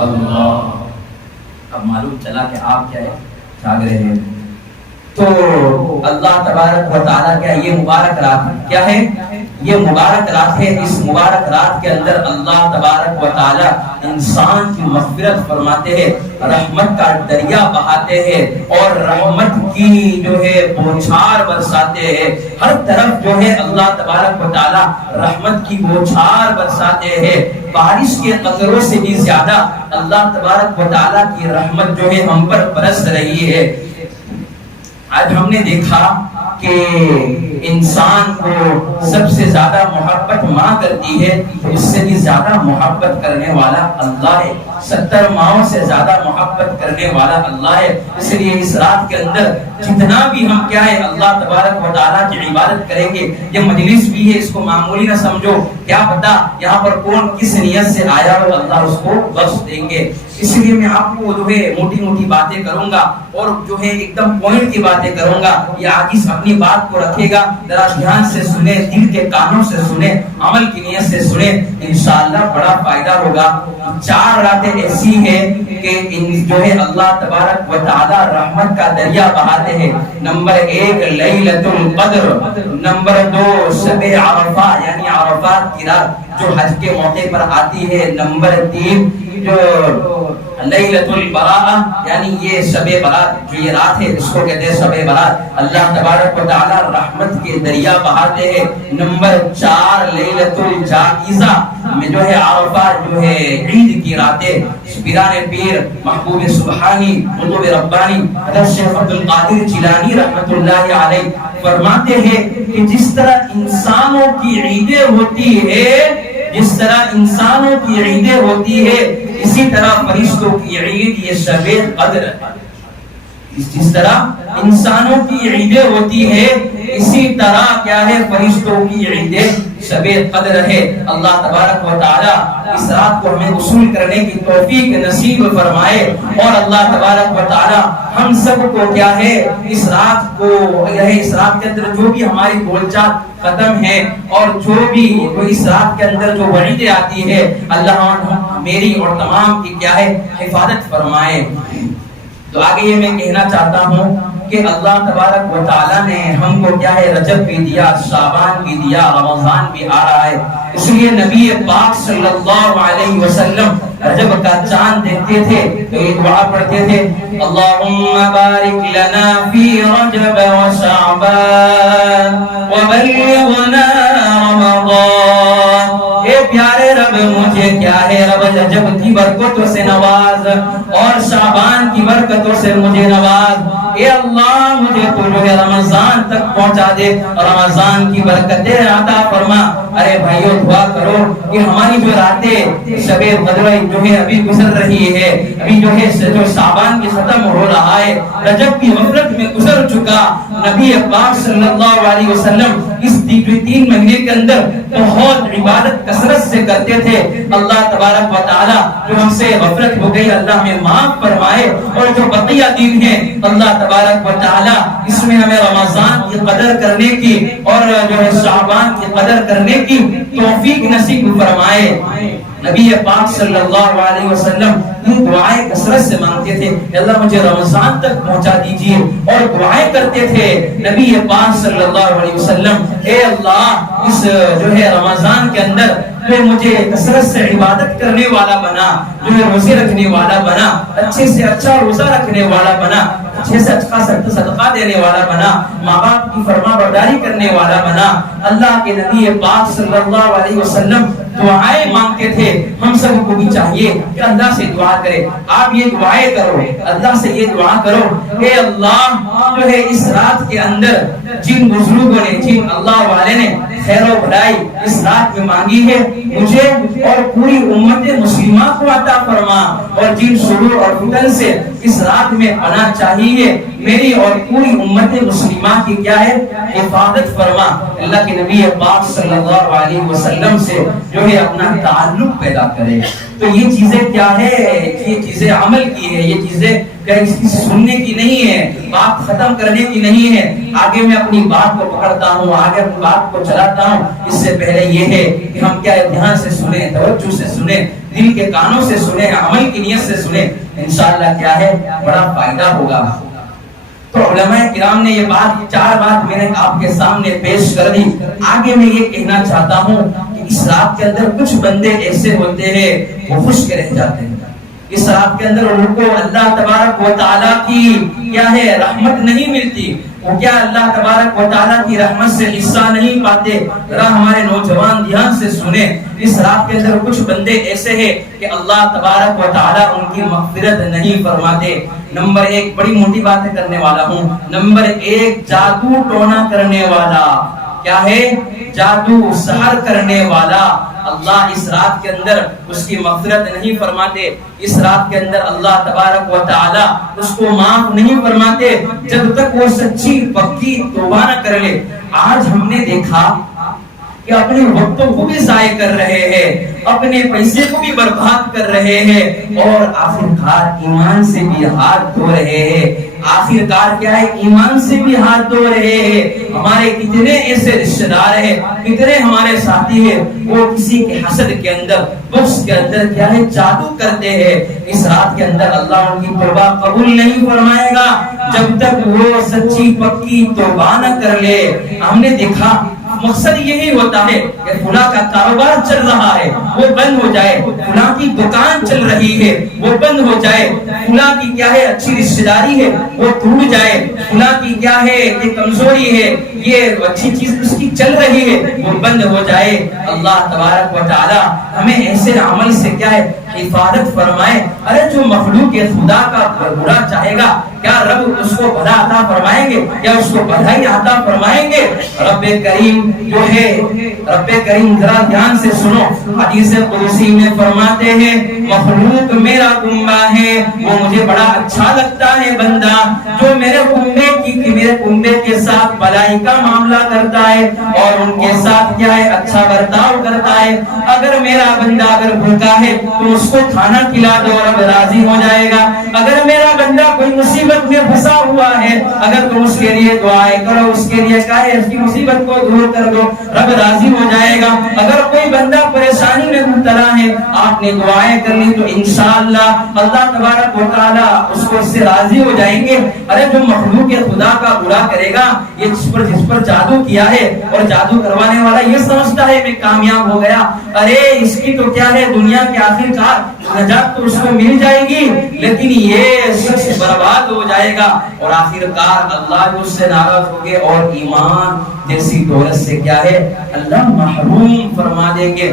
اللہ. اب معلوم چلا کہ آپ کیا ہے جاگ رہے ہیں. تو اللہ تبارک و تعالیٰ کیا یہ مبارک رات کیا ہے؟ یہ مبارک رات ہے. اس مبارک رات کے اندر اللہ تبارک و تعالیٰ انسان کی مغفرت فرماتے ہیں, رحمت کا دریا بہاتے ہیں اور رحمت کی جو ہے بوچھار برساتے ہیں. ہر طرف جو ہے اللہ تبارک و تعالیٰ رحمت کی بوچھار برساتے ہیں. بارش کے قطروں سے بھی زیادہ اللہ تبارک و تعالیٰ کی رحمت جو ہے ہم پر برس رہی ہے. آج ہم نے دیکھا کہ انسان کو سب سے زیادہ محبت ماں کرتی ہے, تو اس سے بھی زیادہ محبت کرنے والا اللہ ہے. 70 ماؤں سے زیادہ محبت کرنے والا اللہ ہے. اس لیے اس رات کے اندر جتنا بھی ہم کیا ہے اللہ تبارک و تعالیٰ کی عبادت کریں گے. یہ مجلس بھی ہے, اس کو معمولی نہ سمجھو. کیا پتا یہاں پر کون کس نیت سے آیا ہو, اللہ اس کو بخش دیں گے. اس لیے میں آپ کو جو ہے موٹی موٹی باتیں کروں گا اور جو ہے ایک دم پوائنٹ کی باتیں کروں گا. یہ عاجز اپنی بات کو رکھے گا, ذرا دھیان سے سنے, دل کے کانوں سے سنے, عمل کی نیت سے سنے, انشاءاللہ بڑا فائدہ ہوگا. 4 راتیں ایسی ہیں کہ جو ہے اللہ تبارک و تعالی رحمت کا دریا بہاتے ہیں. نمبر 1 لیلۃ القدر, نمبر 2 شب عرفہ یعنی عرفات کی رات جو حج کے موقع پر آتی ہے, نمبر 3 جو لیلۃ البراءۃ یعنی یہ شب برات جو یہ رات ہے اس کو کہتے ہیں شب برات. اللہ تبارک و تعالی رحمت کے دریا بہاتے ہیں. نمبر 4 لیلۃ الجائزہ میں جو ہے عرفہ جو ہے عید کی راتیں. پیران پیر محبوب سبحانی قطب ربانی حضرت شیخ عبد القادر جیلانی رحمت اللہ علیہ فرماتے ہیں کہ جس طرح انسانوں کی عیدیں ہوتی ہے, جس طرح انسانوں کی عیدیں ہوتی ہے, اسی طرح فرشتوں کی عید یہ شب قدر ہے. جس طرح انسانوں کی عیدیں ہوتی ہے اسی طرح کیا ہے فرشتوں کی عیدیں شب قدر ہے. اللہ تبارک و تعالی اس رات کو ہمیں وصول کرنے کی توفیق نصیب فرمائے اور اللہ تبارک و تعالی ہم سب کو کیا ہے اس رات کو اس رات کے اندر جو بھی ہماری بول چال ختم ہے اور جو بھی اس رات کے اندر جو وعیدیں آتی ہے اللہ میری اور تمام کی کیا ہے حفاظت فرمائے. تو آگے یہ میں کہنا چاہتا ہوں کہ اللہ تبارک و تعالیٰ نے ہم کو کیا ہے رجب بھی دیا, شعبان بھی دیا, رمضان بھی آ رہا ہے. اس لیے نبی پاک صلی اللہ علیہ وسلم رجب کا چاند دیکھتے تھے تو یہ دعا پڑھتے تھے, اللہم بارک لنا فی رجب و شعبان وبلغنا رمضان. اے پیارے رب مجھے کیا ہے رب رجب کی برکتوں سے نواز اور شعبان کی برکتوں سے مجھے نواز. اے اللہ مجھے تو جو ہے رمضان تک پہنچا دے, رمضان کی برکتیں عطا فرما. ارے بھائیو دعا کرو کہ ہماری جو راتیں شب قدر جو ہے ابھی گزر رہی ہے, ابھی جو ہے جو شعبان کی ختم ہو رہا ہے, رجب کی غفلت میں گزر چکا. نبی پاک صلی اللہ علیہ وسلم اس 3 مہینے کے اندر بہت عبادت کثرت سے کرتے تھے. اللہ تبارک و تعالی جو ہم سے غفلت ہو گئی اللہ ہمیں معاف فرمائے اور جو بقیہ دن ہیں اللہ تبارک و تعالی اس میں ہمیں رمضان کی قدر کرنے کی اور جو ہے شعبان کی قدر کرنے کی توفیق نصیب فرمائے. نبی پاک صلی اللہ علیہ وسلم یہ دعائیں کثرت سے مانگتے تھے, اللہ مجھے رمضان تک پہنچا دیجیے, اور دعائیں کرتے تھے نبی پاک صلی اللہ علیہ وسلم, اے اللہ اس جو ہے رمضان کے اندر جو مجھے کثرت سے عبادت کرنے والا بنا، جو روزے رکھنے والا بنا، اچھے سے اچھا روزہ رکھنے والا بنا، اچھے سے اچھا صدقہ دینے والا بنا، ماں باپ کی فرما برداری کرنے والا بنا۔ اللہ کے نبی پاک صلی اللہ علیہ وسلم دعائیں مانگتے تھے، ہم سب کو بھی چاہیے کہ اللہ سے دعا کرے۔ آپ یہ دعائیں کرو، اللہ سے یہ دعا کرو کہ اللہ جو ہے اس رات کے اندر جن بزرگوں نے، جن اللہ والے نے خیر و بھلائی اس رات میں مانگی ہے، مجھے اور پوری امت مسلمہ کو عطا فرما، اور جن شرور اور فتن سے اس رات میں پناہ چاہیے، میری اور پوری امت مسلمہ کی کیا ہے حفاظت فرما۔ اللہ کے نبی پاک صلی اللہ علیہ وسلم سے جو ہے اپنا تعلق پیدا کرے۔ تو یہ چیزیں کیا ہے، یہ چیزیں عمل کی ہے، یہ چیزیں اس کی سننے کی نہیں ہے، بات ختم کرنے کی نہیں ہے۔ آگے میں اپنی بات کو پکڑتا ہوں، آگے اپنی بات کو چلاتا ہوں، اس سے پہلے یہ ہے کہ ہم کیا دھیان سے سنیں، توجہ سے سنیں، دل کے کانوں سے سنیں، عمل کی نیت سے سنیں، انشاءاللہ کیا ہے بڑا فائدہ ہوگا۔ تو علماء کرام نے یہ بات، چار بات میں نے آپ کے سامنے پیش کر دی۔ آگے میں یہ کہنا چاہتا ہوں کہ اس رات کے اندر کچھ بندے ایسے ہوتے ہیں وہ خشک رہ جاتے ہیں۔ اس رات کے اندر ان کو اللہ تبارک و تعالیٰ کی کیا ہے رحمت نہیں ملتی، وہ کیا اللہ تبارک و تعالیٰ کی رحمت سے حصہ نہیں پاتے۔ ذرا ہمارے نوجوان دھیان سے سنیں، اس رات کے اندر کچھ بندے ایسے ہیں کہ اللہ تبارک و تعالیٰ ان کی مغفرت نہیں فرماتے۔ نمبر ایک، بڑی موٹی باتیں کرنے والا ہوں، نمبر ایک جادو ٹونا کرنے والا، کیا ہے جادو سحر کرنے والا، اللہ اس رات کے اندر اس کی مغفرت نہیں فرماتے۔ اس رات کے اندر اللہ تبارک و تعالی اس کو معاف نہیں فرماتے جب تک وہ سچی پکی توبہ نہ کر لے۔ آج ہم نے دیکھا کہ اپنے وقتوں کو بھی ضائع کر رہے ہیں، اپنے پیسے کو بھی برباد کر رہے ہیں، اور آخرکار ایمان سے بھی ہاتھ دھو رہے ہیں۔ آخرکار کیا ہے، ایمان سے بھی ہاتھ دھو رہے ہیں۔ ہمارے کتنے ایسے رشتہ دار ہیں، کتنے ہمارے ساتھی ہیں، وہ کسی کے حسد کے اندر، بغض کے اندر کیا ہے جادو کرتے ہیں۔ اس رات کے اندر اللہ ان کی توبہ قبول نہیں فرمائے گا جب تک وہ سچی پکی توبہ نہ کر لے۔ ہم نے دیکھا مقصد یہی ہوتا ہے کہ فلاں کا کاروبار چل رہا ہے وہ بند ہو جائے، فلاں کی دکان چل رہی ہے وہ بند ہو جائے، فلاں کی کیا ہے اچھی رشتہ داری ہے وہ ٹوٹ جائے، فلاں کی کیا ہے یہ کمزوری ہے، یہ اچھی چیز اس کی چل رہی ہے وہ بند ہو جائے۔ اللہ تبارک و تعالی ہمیں ایسے عمل سے کیا ہے حفاظت فرمائے۔ ارے جو مخلوق خدا کا برا چاہے گا کیا رب اس کو بھلا عطا فرمائیں گے؟ کیا اس کو بھلائی عطا فرمائیں گے؟ رب کریم جو ہے، رب کریم ذرا دھیان سے سنو، حدیث قدسی میں فرماتے ہیں مخلوق میرا کنبہ ہے، وہ مجھے بڑا اچھا لگتا ہے بندہ جو میرے کنبے کے ساتھ بھلائی کا معاملہ کرتا ہے اور ان کے ساتھ کیا ہے اچھا برتاؤ کرتا ہے۔ اگر میرا بندہ اگر بھوکا ہے تو اس کو کھانا کھلا دو، رب راضی ہو جائے گا۔ اگر میرا بندہ کوئی مصیبت میں پھنسا ہوا ہے، اگر تم اس کے لیے دعائیں کرو، اس کے لیے کہے اس کی مصیبت کو دور کر دو، رب راضی ہو جائے گا۔ اگر کوئی بندہ پریشانی میں مبتلا ہے، آپ نے دعائیں کر لی تو انشاءاللہ اللہ تبارک و تعالی اس کو اس سے راضی ہو جائیں گے۔ ارے جو مخلوق خدا کا برا کرے گا، یہ جس پر جادو کیا ہے اور جادو کروانے والا یہ سمجھتا ہے میں کامیاب ہو گیا، ارے اس کی تو کیا ہے دنیا کے آخر کار نجات تو اس کو مل جائے گی، لیکن یہ شخص برباد ہو جائے گا اور آخر کار اللہ اس سے ناراض ہو گے اور ایمان جیسی دولت سے کیا ہے اللہ محروم فرما دیں گے۔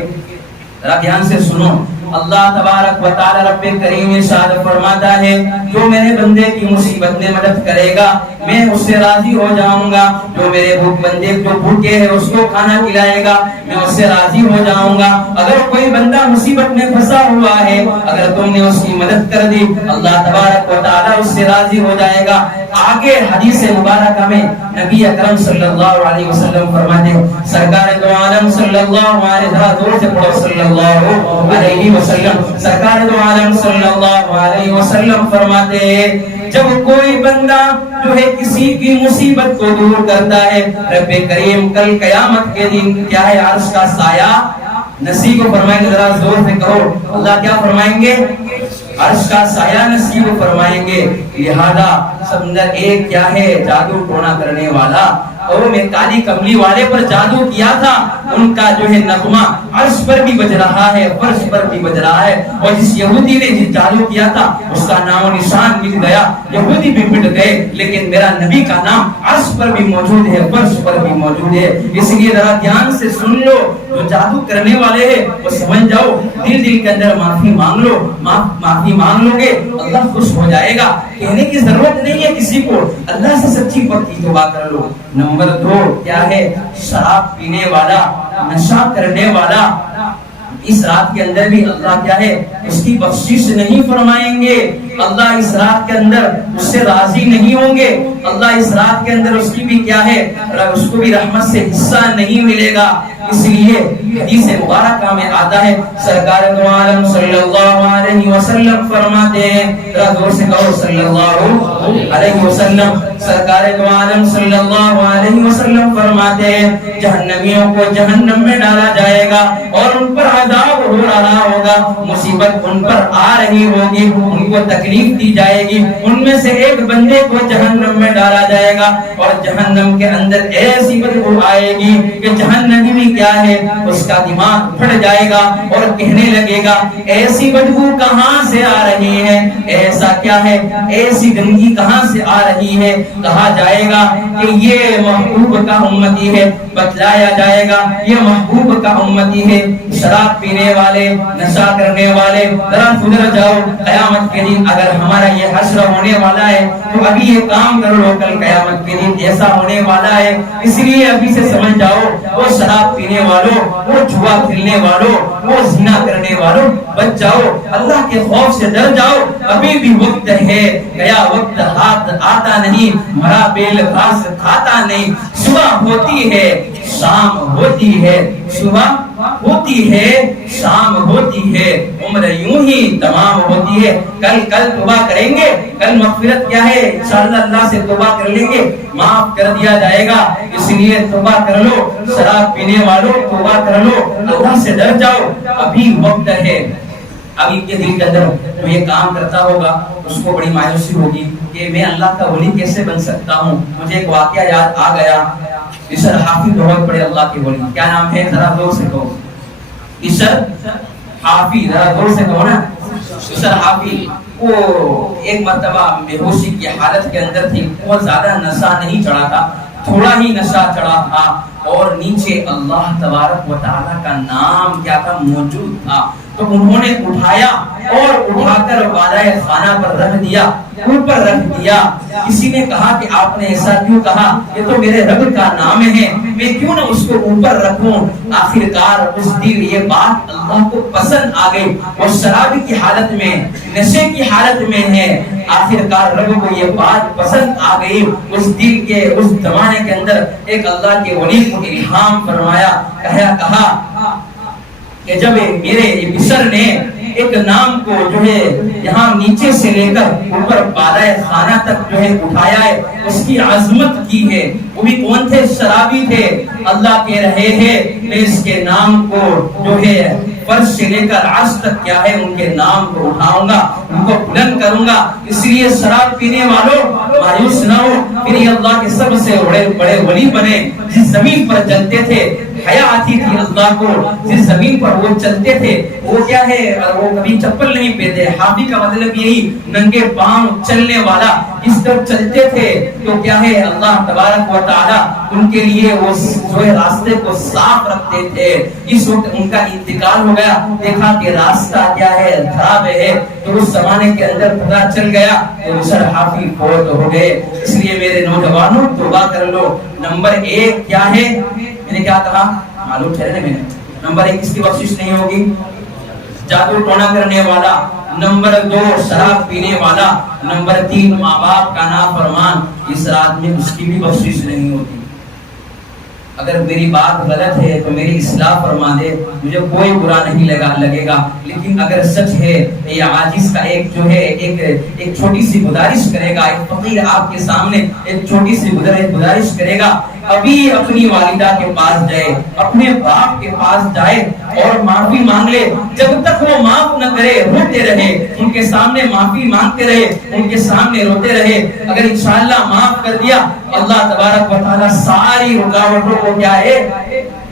ذرا دھیان سے سنو، اللہ تبارک و تعالی رب کریم ارشاد فرماتا ہے جو میرے بندے کی مصیبت میں مدد کرے گا میں اس سے راضی ہو جاؤں گا، جو میرے بندے جو بھوکے ہے اس کو کھانا کھلائے گا میں اس سے راضی ہو جاؤں گا۔ اگر کوئی بندہ مصیبت میں پھنسا ہوا ہے، اگر تم نے اس کی مدد کر دی، اللہ تبارک و تعالی اس سے راضی ہو جائے گا۔ آگے حدیث مبارکہ میں نبی اکرم صلی اللہ علیہ وسلم فرماتے ہیں، سرکار دو عالم صلی اللہ علیہ وسلم سرکار دو عالم صلی اللہ علیہ وسلم فرماتے ہیں جب کوئی بندہ جو ہے کسی کی مصیبت کو دور کرتا ہے، رب کریم کل قیامت کے دن کیا ہے عرش کا سایہ نصیب فرمائیں گے۔ ذرا زور سے کہو اللہ کیا فرمائیں گے؟ عرش کا سایہ نصیب فرمائیں گے۔ لہذا سمندر ایک کیا ہے جادو ٹونا کرنے والا اور میں کالی کملی والے پر جادو کیا تھا، ان کا جو ہے نغمہ عرش پر بھی بج رہا ہے، فرش پر بھی بج رہا ہے، اور جس یہودی نے جس جادو کیا تھا اس کا نام و نشان مٹ گیا، یہودی بھی مٹ گئے، لیکن میرا نبی کا نام عرش پر بھی موجود ہے، فرش پر بھی موجود ہے۔ اس لیے ذرا دھیان سے سن لو، جو جادو کرنے والے ہیں وہ سمجھ جاؤ، دل کے اندر معافی مانگ لو، معافی مانگ لو گے اللہ خوش ہو جائے گا، کہنے کی ضرورت نہیں ہے کسی کو، اللہ سے سچی پکی توبہ کر لو۔ نمبر 2 کیا ہے؟ شراب پینے والا، نشہ کرنے والا، اس رات کے اندر بھی اللہ کیا ہے؟ اس کی بخشش نہیں فرمائیں گے، اللہ اس رات کے اندر اس سے راضی نہیں ہوں گے، اللہ اس رات کے اندر اس کی بھی کیا ہے؟ اس کو بھی رحمت سے حصہ نہیں ملے گا۔ اس لیے حدیث مبارکہ میں آتا ہے، سرکار دو عالم صلی اللہ علیہ وسلم فرماتے ہیں، ذرا زور سے کہو صلی اللہ علیہ وسلم، سرکار دو عالم صلی اللہ علیہ وسلم فرماتے ہیں، جہنمیوں کو جہنم میں ڈالا جائے گا اور ان پر عذاب ہو رہا ہوگا، مصیبت ان پر آ رہی ہوگی، ان کو تکلیف دی جائے گی، ان میں سے ایک بندے کو جہنم میں ڈالا جائے گا اور جہنم کے اندر ایسی بدبو آئے گی کہ جہنمی بھی کیا ہے؟ اس کا دماغ پھٹ جائے گا اور کہنے لگے گا ایسی بدبو کہاں سے آ رہی ہے، ایسا کیا ہے، ایسی گندگی کہاں سے آ رہی ہے؟ کہا جائے گا کہ یہ محبوب کا امتی ہے، بتلایا جائے گا یہ محبوب کا امتی ہے۔ شراب پینے والے، نشہ کرنے والے، ذرا سدھر جاؤ، قیامت کے دن اگر ہمارا یہ حشر ہونے والا ہے تو ابھی یہ کام کر لو، کل قیامت کے دن ایسا ہونے والا ہے، اس لیے ابھی سے سمجھ جاؤ، وہ شراب پینے والوں، وہ جوا کھیلنے والوں، وہ زنا کرنے والوں بچ جاؤ، اللہ کے خوف سے ڈر جاؤ، ابھی بھی وقت ہے، گیا وقت ہاتھ آتا نہیں، مرا بیل گھاس کھاتا نہیں، صبح ہوتی ہے شام ہوتی ہے، صبح ہوتی ہے شام ہوتی ہے، عمر یوں ہی تمام ہوتی ہے، کل توبہ کریں گے، کل مغفرت کیا ہے، انشاءاللہ اللہ سے توبہ کر لیں گے، معاف کر دیا جائے گا، اس لیے توبہ کر لو، شراب پینے والوں توبہ کر لو، اللہ سے ڈر جاؤ، ابھی وقت ہے۔ ابھی کے دل کے اندر جو یہ کام کرتا ہوگا اس کو بڑی مایوسی ہوگی کہ میں اللہ کا ولی کیسے بن سکتا ہوں۔ مجھے ایک واقعہ یاد آ گیا، اسر حافظ بہت بڑے اللہ کے ولی، کیا نام ہے؟ ذرا زور سے کہو، اسر حافظ، ذرا زور سے کہو نا، اسر حافظ۔ وہ ایک مرتبہ بے ہوشی کی حالت کے اندر تھی، بہت زیادہ نشہ نہیں چڑھا تھا، تھوڑا ہی نشہ چڑھا تھا، اور نیچے اللہ تبارک و تعالیٰ کا نام کیا تھا؟ موجود تھا۔ تو انہوں نے اٹھایا اور اٹھا کر بالائے خانہ پر رکھ دیا، اوپر رکھ دیا۔ کسی نے کہا کہ آپ نے ایسا کیوں کہا؟ یہ تو میرے رب کا نام ہے، میں کیوں نہ اس کو اوپر رکھوں؟ آخر کار اس دن یہ بات اللہ کو پسند آ گئی، اور شراب کی حالت میں، نشے کی حالت میں ہے، آخر کار رب کو یہ بات پسند آ گئی۔ اس دل کے اس زمانے کے اندر ایک اللہ کے ولی کو الہام فرمایا، کہا کہ جب میرے بشر نے ایک نام کو جو ہے یہاں نیچے سے لے کر اوپر بالائے خانہ تک جو ہے اٹھایا ہے، اس کی عظمت کی ہے، وہ بھی کون تھے؟ شرابی تھے۔ اللہ کہہ رہے ہیں میں اس کے نام کو جو ہے فرش سے لے کر عرش تک کیا ہے ان کے نام کو اٹھاؤں گا، ان کو بلند کروں گا۔ اس لیے شراب پینے والوں مایوس نہ ہو، پھر یہ اللہ کے سب سے بڑے ولی بنے، جس زمین پر چلتے تھے، حیا آتی تھی اللہ کو، جس زمین پر وہ چلتے تھے وہ کیا ہے؟ وہ کبھی چپل نہیں پہنتے، حافی کا مطلب یہی ننگے پاؤں چلنے والا، اس طرف چلتے تھے تو کیا ہے اللہ تبارک و تعالی ان کے لیے وہ جو ہے راستے کو صاف رکھتے تھے۔ اس وقت ان کا انتقال ہو گیا، دیکھا کہ راستہ کیا ہے؟ خراب ہے، تو اس زمانے کے اندر پتہ چل گیا کہ اسر حافی فوت ہو گئے۔ اس لیے میرے نوجوانوں توبہ کر لو۔ نمبر 1 کیا ہے؟ میں نے کیا کہا؟ معلوم ٹھہرے میں نے نمبر 1 کس کی بخشش نہیں ہوگی؟ جادو ٹونا کرنے والا۔ نمبر 2 شراب پینے والا۔ نمبر 3 ماں باپ کا نافرمان، اس رات میں اس کی بھی بخشش نہیں ہوتی۔ اگر میری بات غلط ہے تو میری اصلاح فرما دے، مجھے کوئی برا نہیں لگے گا، لیکن اگر سچ ہے یہ عاجز کا ایک جو ہے ایک چھوٹی سی گزارش کرے گا، ایک فقیر آپ کے سامنے ایک چھوٹی سی گزارش کرے گا ابھی اپنی والدہ کے پاس جائے، اپنے باپ کے پاس جائے اور معافی مانگ لے. جب تک وہ معاف نہ کرے روتے رہے، ان کے سامنے معافی مانگتے رہے، ان کے سامنے روتے رہے. اگر انشاءاللہ معاف کر دیا، اللہ تبارک و تعالی ساری رکاوٹوں کو کیا ہے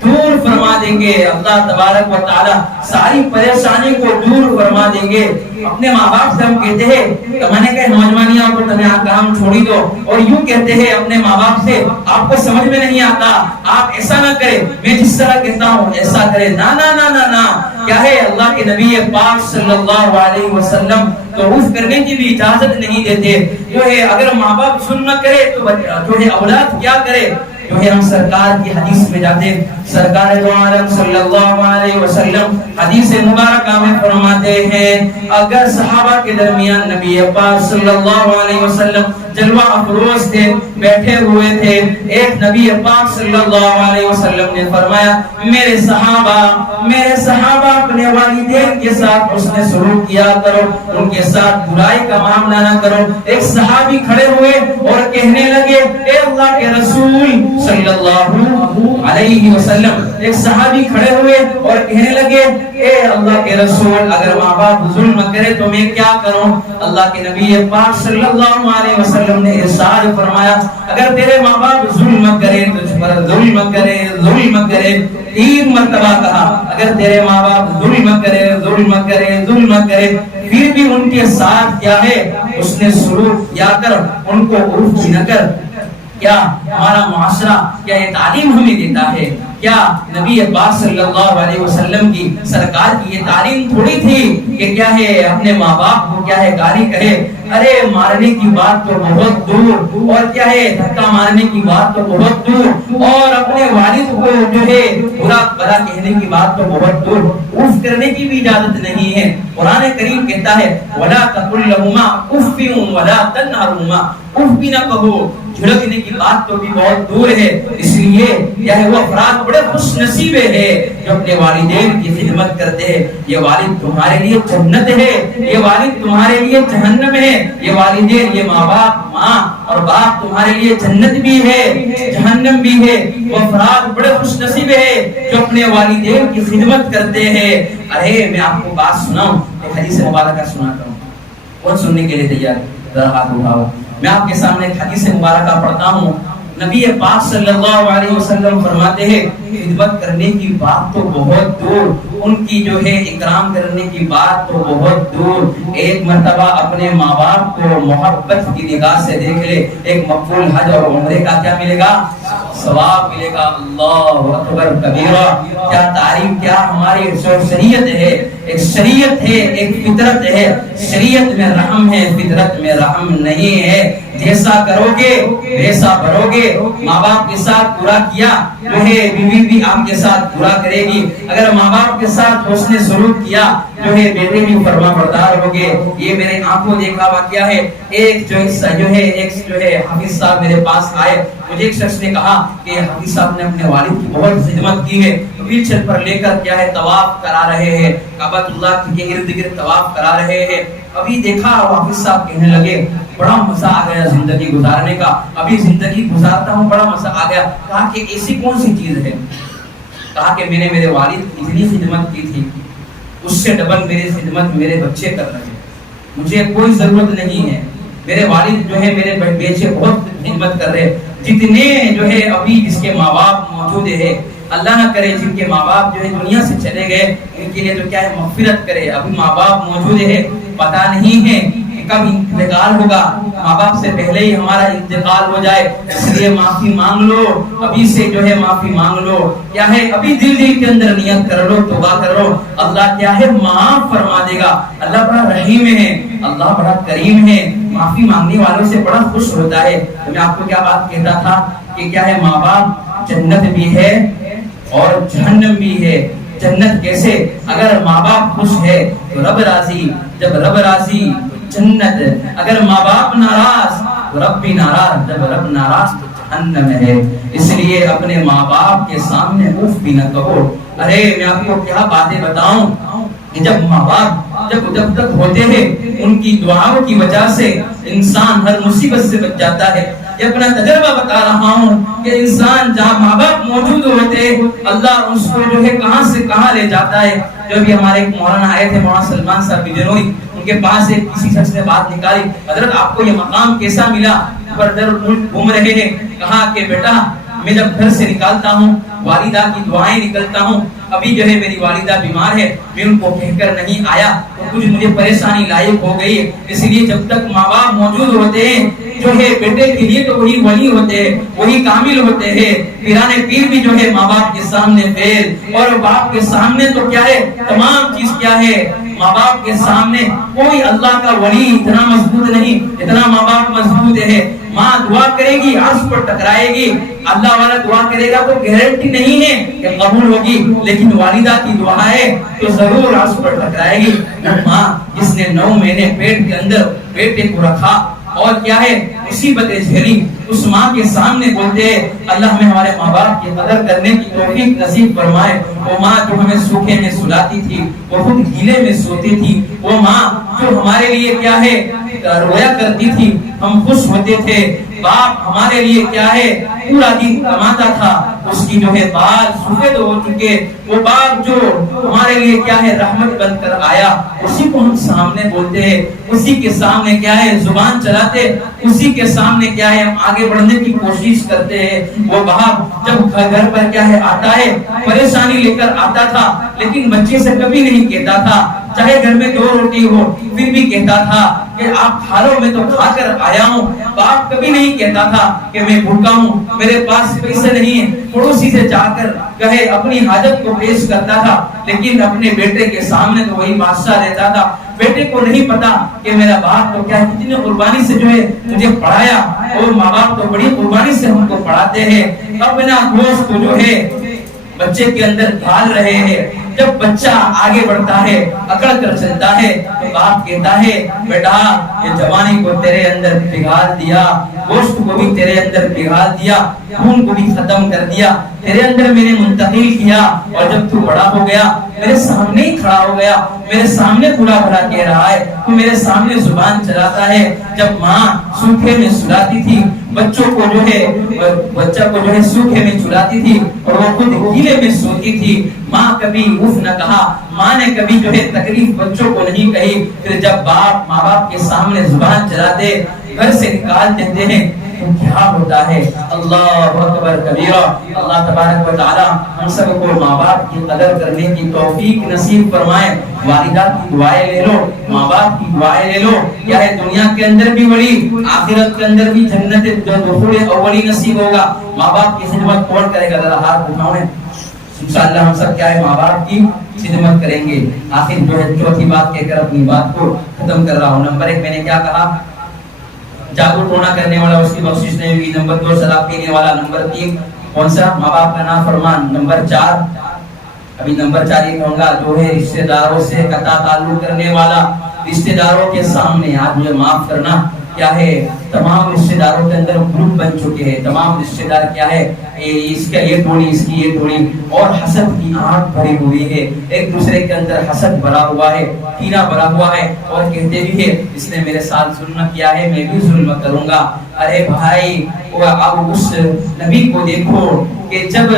دور فرما دیں گے. اللہ تبارک و تعالی ساری پریشانی کو دور فرما دیں گے. اپنے ماں باپ سے ہم کہتے ہیں کہ میں نے کہا نوجوانیاں کو تمہیں کام چھوڑی دو، اور یوں کہتے ہیں اپنے ماں باپ سے آپ کو سمجھ میں نہیں آتا، آپ ایسا نہ کرے، میں جس طرح کہتا ہوں ایسا کرے. نا نا نا نا نا، کیا ہے اللہ کے نبی پاک صلی اللہ علیہ وسلم تو عف کرنے کی بھی اجازت نہیں دیتے. جو ہے اگر ماں باپ سن نہ کرے تو جو ہے اولاد کیا کرے. جو ہے ہم سرکار کی حدیث میں جاتے، سرکار دو عالم صلی اللہ علیہ وسلم حدیث مبارکہ میں فرماتے ہیں اگر صحابہ کے درمیان نبی پاک صلی اللہ علیہ وسلم جلوہ افروز تھے، بیٹھے ہوئے تھے، ایک نبی پاک صلی اللہ علیہ وسلم نے فرمایا میرے صحابہ اپنے والدین کے ساتھ حسن سلوک کیا کرو، ان کے ساتھ برائی کا معاملہ نہ کرو. ایک صحابی کھڑے ہوئے اور کہنے لگے اے اللہ کے رسول صلی اللہ علیہ وسلم، ایک صحابی کھڑے ہوئے اور کہنے لگے اے اللہ کے رسول اگر ماں باپ ظلم کرے تو میں کیا کروں. اللہ کے نبی پاک صلی اللہ علیہ وسلم نے ارشاد فرمایا اگر تیرے ماں باپ ظلم کرے تجھ پر ظلم کرے 3 مرتبہ کہا. اگر تیرے ماں باپ ظلم کرے پھر بھی ان کے ساتھ کیا ہے اس نے سلوک کیا کر، ان کو عفو نہ کر. کیا ہمارا معاشرہ کیا یہ تعلیم ہمیں دیتا ہے؟ کیا نبی پاک صلی اللہ علیہ وسلم کی سرکار کی یہ تعلیم تھوڑی تھی کہ کیا ہے اپنے ماں باپ کو کیا ہے گالی کہے، ارے مارنے کی بات تو بہت دور، اور کیا ہے دھکا مارنے کی بات تو بہت دور، اور اپنے والد کو جو ہے برا بھلا کہنے کی بات تو بہت دور. عف کرنے کی بھی اجازت نہیں ہے. قرآن کریم کہتا ہے وَلَا تَقُلْ لَهُمَا أُفٍّ وَلَا تَنْهَرْهُمَا، اف بھی نہ کہو، جھڑکنے کی بات تو بھی بہت دور ہے. اس لیے یہ وہ افراد بڑے خوش نصیب ہے جو اپنے والدین کی خدمت کرتے ہیں. یہ والد تمہارے لیے جنت ہے، یہ والد تمہارے لیے جہنم ہے. یہ والدین، یہ ماں باپ، ماں اور باپ تمہارے لیے جنت بھی ہے جہنم بھی ہے. وہ افراد بڑے خوش نصیب ہے جو اپنے والدین کی خدمت کرتے ہیں. ارے میں آپ کو بات سناؤں، ایک حدیث مبارکہ سناتا ہوں، کون سننے کے لیے تیار؟ ذرا ہاتھ اٹھاؤ. میں آپ کے سامنے ایک حدیث مبارکہ پڑھتا ہوں. نبی پاک صلی اللہ علیہ وسلم فرماتے ہیں خدمت کرنے کی بات تو بہت دور، ان کی جو ہے اکرام کرنے کی بات تو بہت دور. ایک مرتبہ اپنے ماں باپ کو محبت کی نگاہ سے دیکھ لے، ایک مقبول حج اور عمرے کا کیا ملے گا؟ ثواب ملے گا. اللہ اکبر کبیرہ. کیا تعریف، کیا ہماری شریعت ہے. ایک شریعت ہے، ایک فطرت ہے. شریعت میں رحم ہے، فطرت میں رحم نہیں ہے. جیسا کرو گے ویسا بھرو گے. ماں باپ کے ساتھ برا کیا جو ہے بیوی بھی آپ کے ساتھ برا کرے گی. اگر ماں باپ کے ساتھ حسن سلوک کیا جو ہے بیٹے بھی فرما بردار ہوگے. یہ میرے آنکھوں دیکھا واقعہ ہے. ایک جو ہے حافظ صاحب میرے پاس آئے. مجھے ایک شخص نے کہا کہ حافظ صاحب نے اپنے والد کی بہت خدمت کی ہے، ویل چیئر پر لے کر کیا ہے طواف کرا رہے ہیں، کعبۃ اللہ کے ارد گرد طواف کرا رہے ہیں. ابھی دیکھا حافظ صاحب کہنے لگے بڑا مزہ آ گیا زندگی گزارنے کا، ابھی زندگی گزارتا ہوں بڑا مزہ آ گیا. کہا کہ ایسی کون سی چیز ہے؟ کہا کہ میں نے میرے والد کی اتنی خدمت کی تھی، اس سے ڈبل میری خدمت میرے بچے کر رہے ہیں. مجھے کوئی ضرورت نہیں ہے. میرے والد جو ہے میرے بیٹے بہت خدمت کر رہے. جتنے جو ہے ابھی جس کے ماں باپ موجود ہے، اللہ نہ کرے جن کے ماں باپ جو ہے دنیا سے چلے گئے ان کے لیے تو کیا ہے مغفرت کرے. ابھی ماں باپ موجود ہے، پتہ نہیں ہے کب انتقال ہوگا. ماں باپ سے پہلے ہی ہمارا انتقال ہو جائے، اس لیے معافی مانگ لو، ابھی سے جو ہے معافی مانگ لو. کیا ہے ابھی دل کے اندر نیت کر لو، توبہ کر لو. اللہ کیا ہے معاف فرما دے گا. اللہ بڑا رحیم ہے، اللہ بڑا کریم ہے، معافی مانگنے والوں سے بڑا خوش ہوتا ہے. تو میں آپ کو کیا بات کہتا تھا کہ کیا ہے ماں باپ جنت بھی ہے اور جہنم بھی ہے. جنت کیسے؟ اگر ماں باپ خوش ہے تو رب راضی، جب رب راضی جنت. اگر ماں باپ ناراض تو رب بھی ناراض، جب رب ناراض تو جہنم ہے. اس لیے اپنے ماں باپ کے سامنے اف بھی نہ کہو. ارے میں آپ کو کیا باتیں بتاؤں کہ جب ماں باپ جب تک ہوتے ہیں ان کی دعاؤں کی وجہ سے انسان ہر مصیبت سے بچ جاتا ہے. یہ اپنا تجربہ بتا رہا ہوں کہ انسان جہاں ماں باپ موجود ہوتے اللہ اس کو جو ہے کہاں سے کہاں لے جاتا ہے. جو بھی ہمارے ایک مولانا آئے تھے مولانا سلمان صاحب بجنوئی, ان کے پاس ایک کسی شخص نے بات نکالی, حضرت آپ کو یہ مقام کیسا ملا, پر در ملک گھوم رہے ہیں. کہا کہ بیٹا میں جب گھر سے نکالتا ہوں والدہ کی دعائیں نکلتا ہوں, ابھی جو ہے میری والدہ بیمار ہے, میں ان کو کہہ کر نہیں آیا تو کچھ مجھے پریشانی لائق ہو گئی, اس لیے جب تک ماں باپ موجود ہوتے ہیں جو ہے بیٹے کے لیے تو وہی ولی ہوتے ہیں, وہی کامل ہوتے ہیں. پیرانے پیر بھی جو ہے ماں باپ کے سامنے فیل, اور باپ کے سامنے تو کیا ہے تمام چیز کیا ہے, ماں باپ کے سامنے کوئی اللہ کا ولی اتنا مضبوط نہیں اتنا ماں باپ مضبوط ہے. ماں دعا کرے گی عرش پر ٹکرائے گی, اللہ والا دعا کرے گا تو گارنٹی نہیں ہے کہ قبول ہوگی, لیکن والدہ کی دعا ہے تو ضرور عرش پر ٹکرائے گی. ماں جس نے 9 مہینے پیٹ کے اندر بیٹے کو رکھا اور کیا ہے مصیبتیں جھیلی, اس ماں کے سامنے بولتے ہیں اللہ ہمیں ہمارے ماں باپ کی قدر کرنے کی توفیق نصیب فرمائے. وہ ماں جو ہمیں سوکھے میں سلاتی تھی, وہ خود گیلے میں سوتی تھی, وہ ماں جو ہمارے لیے کیا ہے رویا کرتی تھی, ہم خوش ہوتے تھے. باپ ہمارے لیے کیا ہے پورا دن کماتا تھا, اس کی جو ہے بال سفید ہو چکے, وہ باپ جو ہمارے لیے کیا ہے رحمت بن کر آیا, اسی کو ہم سامنے بولتے ہیں, اسی کے سامنے کیا ہے زبان چلاتے, اسی کے سامنے کیا ہے ہم آگے بڑھنے کی کوشش کرتے ہیں. وہ باپ جب گھر پر کیا ہے آتا ہے پریشانی لے کر آتا تھا, لیکن بچے سے کبھی نہیں کہتا تھا, چاہے گھر میں 2 روٹی ہو پھر بھی کہتا تھا کہ آپ کھا لو میں تو کھا کر آیا ہوں. باپ کبھی نہیں کہتا تھا کہ میں بھوکا ہوں میرے پاس پیسے نہیں ہیں, پڑوسی سے جا کر کہے اپنی حاجت کو پیش کرتا تھا, لیکن اپنے بیٹے کے سامنے تو وہی بادشاہ رہتا تھا. بیٹے کو نہیں پتا کہ میرا باپ تو کیا کتنی قربانی سے جو ہے مجھے پڑھایا, اور ماں باپ تو بڑی قربانی سے ہم کو پڑھاتے ہیں. اپنا گوشت کو جو ہے بچے کے اندر ڈال رہے ہیں. جب بچہ آگے بڑھتا ہے اکڑ کر چلتا ہے تو باپ کہتا ہے بیٹا یہ جوانی کو تیرے اندر پگھال دیا, گوشت کو بھی تیرے اندر پگھال دیا, خون کو بھی ختم کر دیا, تیرے اندر میں نے منتقل کیا, اور جب تو بڑا ہو گیا میرے سامنے ہی کھڑا ہو گیا, میرے سامنے بڑا بڑا کہہ رہا ہے, تو میرے سامنے زبان چلاتا ہے. جب ماں سوکھے میں سلاتی تھی بچوں کو جو ہے بچہ کو جو ہے سوکھے میں چلاتی تھی اور وہ خود گیلے میں سوتی تھی, ماں کبھی اف نہ کہا, ماں نے کبھی جو ہے تکلیف بچوں کو نہیں کہی. پھر جب باپ ماں باپ کے سامنے زبان چلاتے گھر سے نکال دیتے ہیں تو کیا ہوتا ہے. اللہ اکبر کبیرہ. اللہ تبارک و تعالی ہم سب کو ماں باپ کی قدر کرنے کی توفیق نصیب فرمائے. والدہ کی دعائیں لے لو, ماں باپ کی دعائیں لے لو, کیا ہے دنیا کے اندر بھی بڑی آخرت کے اندر بھی جنت دخول اولی نصیب ہوگا. ماں باپ کی خدمت کون کرے گا, ذرا ہاتھ اٹھائیں. انشاءاللہ ہم سب کیا ہے ماں باپ کی خدمت کریں گے. آخر جو ہے چوتھی بات کہہ کر اپنی بات کو ختم کر رہا ہوں. نمبر 1 میں نے کیا کہا, جادو ٹونا کرنے والا اس کی بخشش نہیں ہوگی. نمبر 2 شراب پینے والا. نمبر 3 کون سا, ماں باپ کا نافرمان. نمبر 4 ابھی نمبر 4 یہ کہوں گا جو ہے رشتہ داروں سے قطع تعلق کرنے والا. رشتہ داروں کے سامنے آپ مجھے معاف کرنا, کیا ہے تمام رشتہ داروں کے اندر گروپ بن چکے ہیں. تمام رشتہ دار کیا ہے اس کا یہ ٹوڑی اس کی یہ ٹوڑی, اور حسد کی آنکھ بھری ہوئی ہے. ایک دوسرے کے اندر حسد بھرا ہوا ہے, کینہ بھرا ہوا ہے, اور کہتے بھی ہے اس نے میرے ساتھ ظلم کیا ہے میں بھی ظلم کروں گا. ارے بھائی اب اس نبی کو دیکھو کہ جب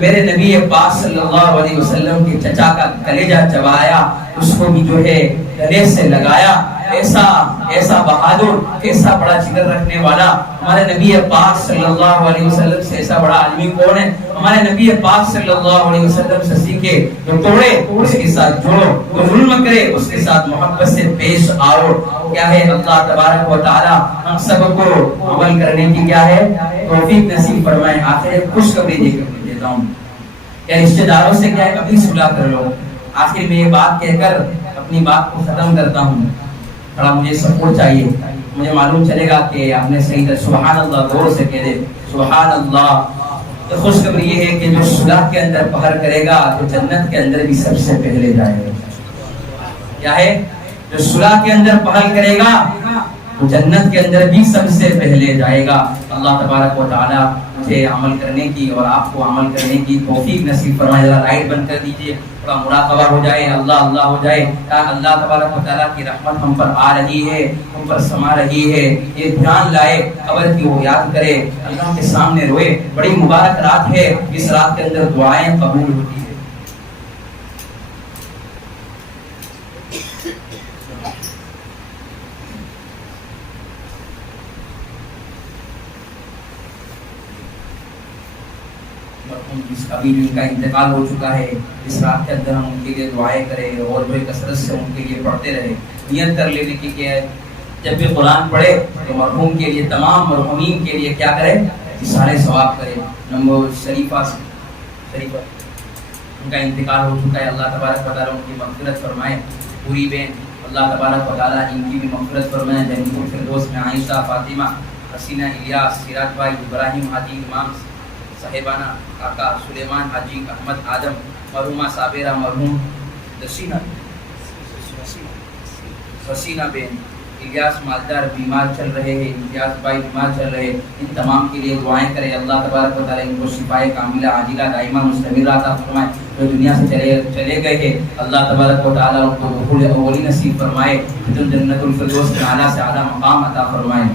میرے نبی پاک صلی اللہ علیہ وسلم کے چچا کا کلیجہ چبایا, اس کو بھی جو ہے گلے سے لگایا. ایسا بہادر, ایسا بڑا جگر رکھنے والا ہمارے نبی پاک صلی اللہ علیہ وسلم سے ایسا بڑا عالمی کون ہے. ہمارے نبی پاک صلی اللہ علیہ وسلم سے سیکھے, جو توڑے اس کے ساتھ جوڑو, جو ظلم کرے اس کے ساتھ محبت سے پیش آؤ. کیا ہے اللہ تبارک و تعالی ہم سب کو عمل کرنے کی کیا ہے توفیق نصیب فرمائے. آخر خوشخبری دے کر دیتا ہوں کہ رشتہ داروں سے کیا ہے اپنی صلح کر لو. آخر میں یہ بات کہہ کر اپنی بات کو ختم کرتا ہوں. تھوڑا مجھے سپورٹ چاہیے, مجھے معلوم چلے گا کہ آپ نے صحیح طرح سبحان اللہ غور سے کہہ دے سبحان اللہ. تو خوشخبری یہ ہے کہ جو صلح کے اندر پہر کرے گا تو جنت کے اندر بھی سب سے پہلے جائے گا. کیا ہے, جو صلح کے اندر پہل کرے گا تو جنت کے اندر بھی سب سے پہلے جائے گا. اللہ تبارک و تعالی مجھے عمل کرنے کی اور آپ کو عمل کرنے کی توفیق نصیب فرمائے. ذرا لائٹ بند کر دیجئے, تھوڑا مراقبہ ہو جائے, اللہ اللہ ہو جائے. اللہ تبارک و تعالیٰ کی رحمت ہم پر آ رہی ہے, ہم پر سما رہی ہے. یہ دھیان لائے, قبر کی وہ یاد کرے, اللہ کے سامنے روئے. بڑی مبارک رات ہے, اس رات کے اندر دعائیں قبول ہوتی ہے. جس کا بھی ان کا انتقال ہو چکا ہے, اس رات کے اندر ہم ان کے لیے دعائیں کریں اور جو کثرت سے ان کے لیے پڑھتے رہے. نیت کر لینے کی کہ جب بھی قرآن پڑھے تو مرحوم کے لیے, تمام مرحومین کے لیے کیا کرے, سارے ثواب کرے. نمبر شریفہ ان کا انتقال ہو چکا ہے, اللہ تبارک و تعالیٰ ان کی مغفرت فرمائے. پوری بہن اللہ تبارک و تعالیٰ ان کی بھی مغفرت فرمائے. جنت الفردوس میں عائشہ, فاطمہ, حسینہ, الیاس, سراج بھائی, ابراہیم حاجی, امام صاحبانہ, کاکا سلیمان حاجی, احمد آدم, مرحومہ صابرہ, مرحوم حسینہ بہن, الیاس مالدار بیمار چل رہے ہیں, الیاس بھائی بیمار چل رہے ہیں. ان تمام کے لیے دعائیں کریں. اللہ تبارک و تعالیٰ ان کو شفائے کاملہ عاجلہ دائمہ مستمرہ عطا فرمائے. جو دنیا سے چلے گئے ہیں, اللہ تبارک و تعالیٰ ان کو دخول اولی نصیب فرمائے. جنت الفردوس میں اعلیٰ سے اعلیٰ مقام عطا فرمائے.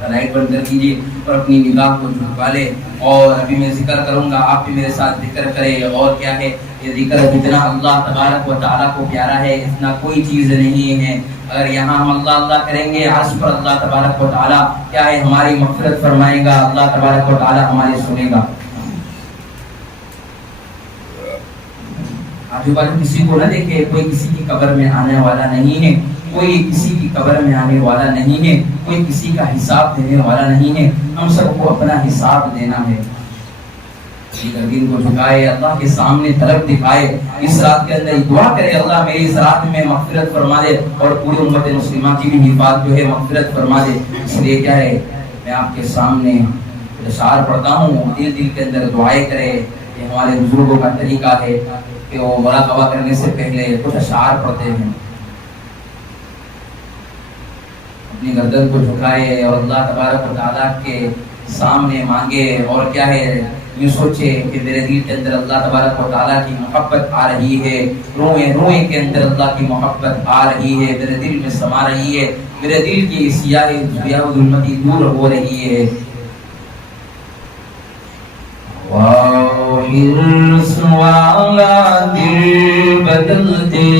لائٹ بند کر دیجیے اور اپنی نگاہ کو جھکا لے. اور ابھی میں ذکر کروں گا, آپ بھی میرے ساتھ ذکر کریں. اور کیا ہے یہ ذکر, جتنا اللہ تبارک و تعالیٰ کو پیارا ہے اتنا کوئی چیز نہیں ہے. اگر یہاں ہم اللہ اللہ کریں گے, عرش پر اللہ تبارک و تعالیٰ کیا ہے ہماری مغفرت فرمائے گا, اللہ تبارک و تعالیٰ ہماری سنے گا. آجو باجو کسی کو نہ دیکھے, کوئی کسی کی قبر میں آنے والا نہیں ہے, کوئی کسی کی قبر میں آنے والا نہیں ہے, کوئی کسی کا حساب دینے والا نہیں ہے. ہم سب کو اپنا حساب دینا ہے. گردین کو جھکائے, اللہ کے سامنے طلب دکھائے. اس رات کے اندر دعا کرے, اللہ میری اس رات میں مغفرت فرما دے اور پوری امت مسلمہ کی بھی حفاظت جو ہے مغفرت فرما دے. اس لیے کیا ہے, میں آپ کے سامنے اشعار پڑھتا ہوں, دل کے اندر دعائیں کرے. یہ ہمارے بزرگوں کا طریقہ ہے کہ وہ مراقبہ کرنے سے پہلے کچھ اشعار پڑھتے ہیں. اپنی گردن کو جھکائے اور اللہ تبارک و تعالیٰ کے سامنے مانگے. اور کیا ہے, یہ سوچے کہ میرے دل کے اندر اللہ تبارک و تعالیٰ کی محبت آ رہی ہے, روئے کے اندر اللہ کی محبت آ رہی ہے, میرے دل میں سما رہی ہے, میرے دل کی سیاہ ظلمتی دور ہو رہی ہے. حرص والا دل بدل دے,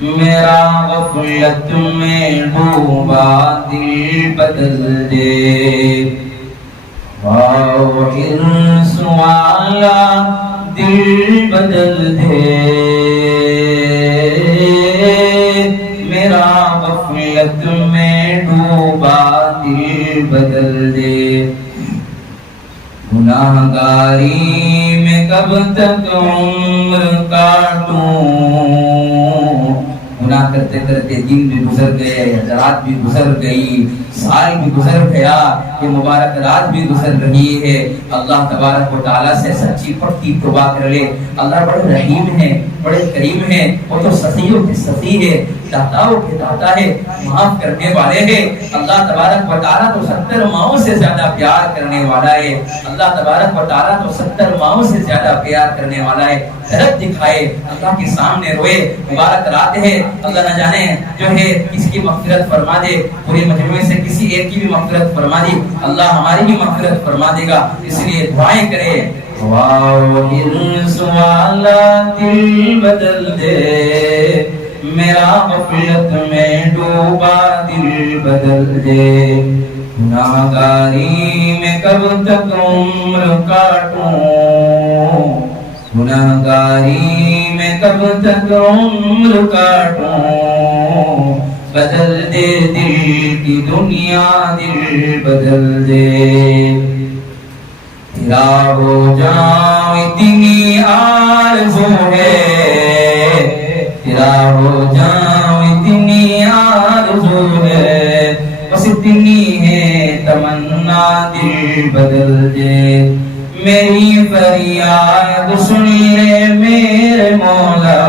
میرا غفلت میں ڈوبا دل بدل دے. حرص والا دل بدل دے, میرا غفلت میں ڈوبا دل بدل دے. گناہگاری میں کب تک عمر کاٹوں, گناہ کرتے کرتے دن بھی گزر گئے, رات بھی گزر گئی, سال بھی گزر گیا, یہ مبارک رات بھی گزر رہی ہے. اللہ تبارک و تعالیٰ سے سچی پکی توبہ کر لے. اللہ بڑے رحیم ہے, بڑے کریم ہے, وہ تو سخیوں کے سخی ہے, داتاؤں کے داتا ہے, معاف کرنے والے ہیں. اللہ تبارک و تعالیٰ تو 70 ماؤں سے زیادہ پیار کرنے والا ہے. اللہ تبارک و تعالیٰ تو 70 ماؤں سے زیادہ پیار کرنے والا ہے. درد دکھائے, اللہ کے سامنے روئے. مبارک رات ہے, اللہ نہ جانے جو ہے کس کی مغفرت فرما دے, پورے مجموعے سے کسی ایک کی بھی مغفرت فرما دی, اللہ ہماری بھی مغفرت فرما دے گا. اس لیے دعائیں کرے. حرص والا دل بدل دے, میرا غفلت میں ڈوبا دل بدل دے. گناہگاری میں کب تک عمر کاٹوں, گناہگاری میں کب تک عمر کاٹوں. بدل دے دل کی دنیا, دل بدل دے. تیرا ہو جاؤں اتنی آرزو ہے, تیرا ہو جاؤں اتنی آرزو ہے, بس اتنی ہے تمنا, دل بدل دے. میری فریاد سن لے میرے مولا,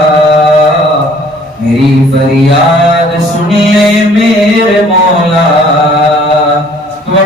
میری فریاد سن لے میرے مولا. تو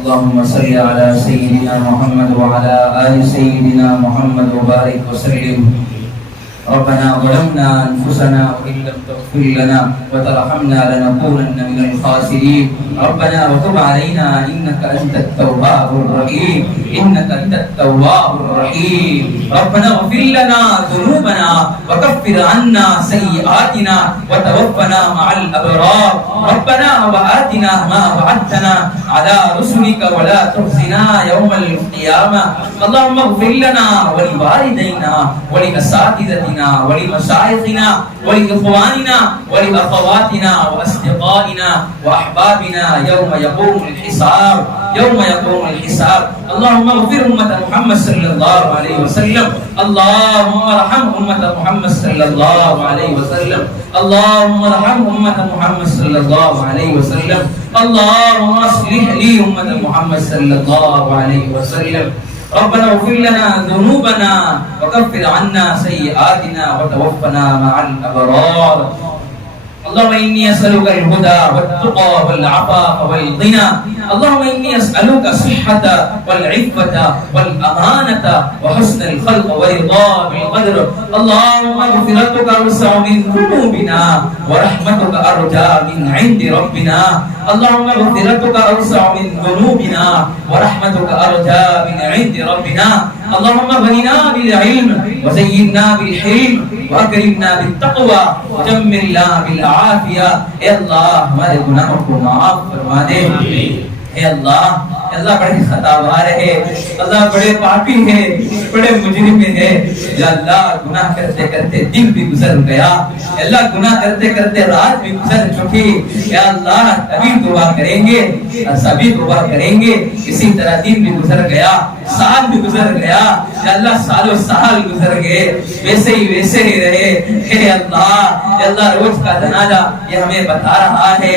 اللهم صل على سيدنا محمد وعلى آل سيدنا محمد وبارك وسلم. ربنا ظلمنا أنفسنا وإن لم تغفر لنا وترحمنا لنكونن من الخاسرين. ربنا وتب علينا إنك أنت التواب الرحيم إنك أنت التواب الرحيم. ربنا اغفر لنا ذنوبنا وكفر عنا سيئاتنا وتوفنا مع الأبرار. ربنا وآتنا ما وعدتنا على رسلك ولا تخزنا يوم القيامة. اللهم اغفر لنا ولوالدينا ولأساتذتنا ولمشايخنا ولإخواننا ولأخواتنا وأصدقائنا وأحبابنا يوم يقوم الحساب اللهم اغفر أمة محمد صلى الله عليه وسلم. اللهم ارحم أمة محمد صلى الله عليه وسلم. اللهم ارحم أمة محمد صلى الله عليه وسلم. اللهم اصلح لي أمة محمد صلى الله عليه وسلم. ربنا اغفر لنا ذنوبنا وكفر عنا سيئاتنا وتوفنا مع الأبرار. اللهم إني أسألك الهدى والتقى والعفاف والغنى. اللهم إني أسألك الصحة والعفة والأمانة وحسن الخلق ورضا بالقدر. اللهم مغفرتك أوسع من ذنوبنا ورحمتك أرجى من عند ربنا. اللهم مغفرتك أوسع من ذنوبنا ورحمتك أرجى من عند ربنا. اللهم غننا بالعلم وزينا بالحلم وأكرمنا بالتقوى وجملنا بالعافية. اے اللہ ہمارے گناہوں کو معاف فرما دے. اے اللہ اللہ بڑے خطاوار ہے، اللہ بڑے پاپی ہے، بڑے مجرم ہے. یا اللہ گناہ کرتے کرتے دن بھی گزر گیا، اللہ گناہ کرتے کرتے رات بھی گزر چکی. یا اللہ ابھی توبہ کریں گے، سبھی توبہ کریں گے. اسی طرح دن بھی گزر گیا، سال بھی گزر گیا. یا اللہ سالوں سال گزر گئے، ویسے ہی رہے. اے اللہ روز کا جنازہ یہ ہمیں بتا رہا ہے.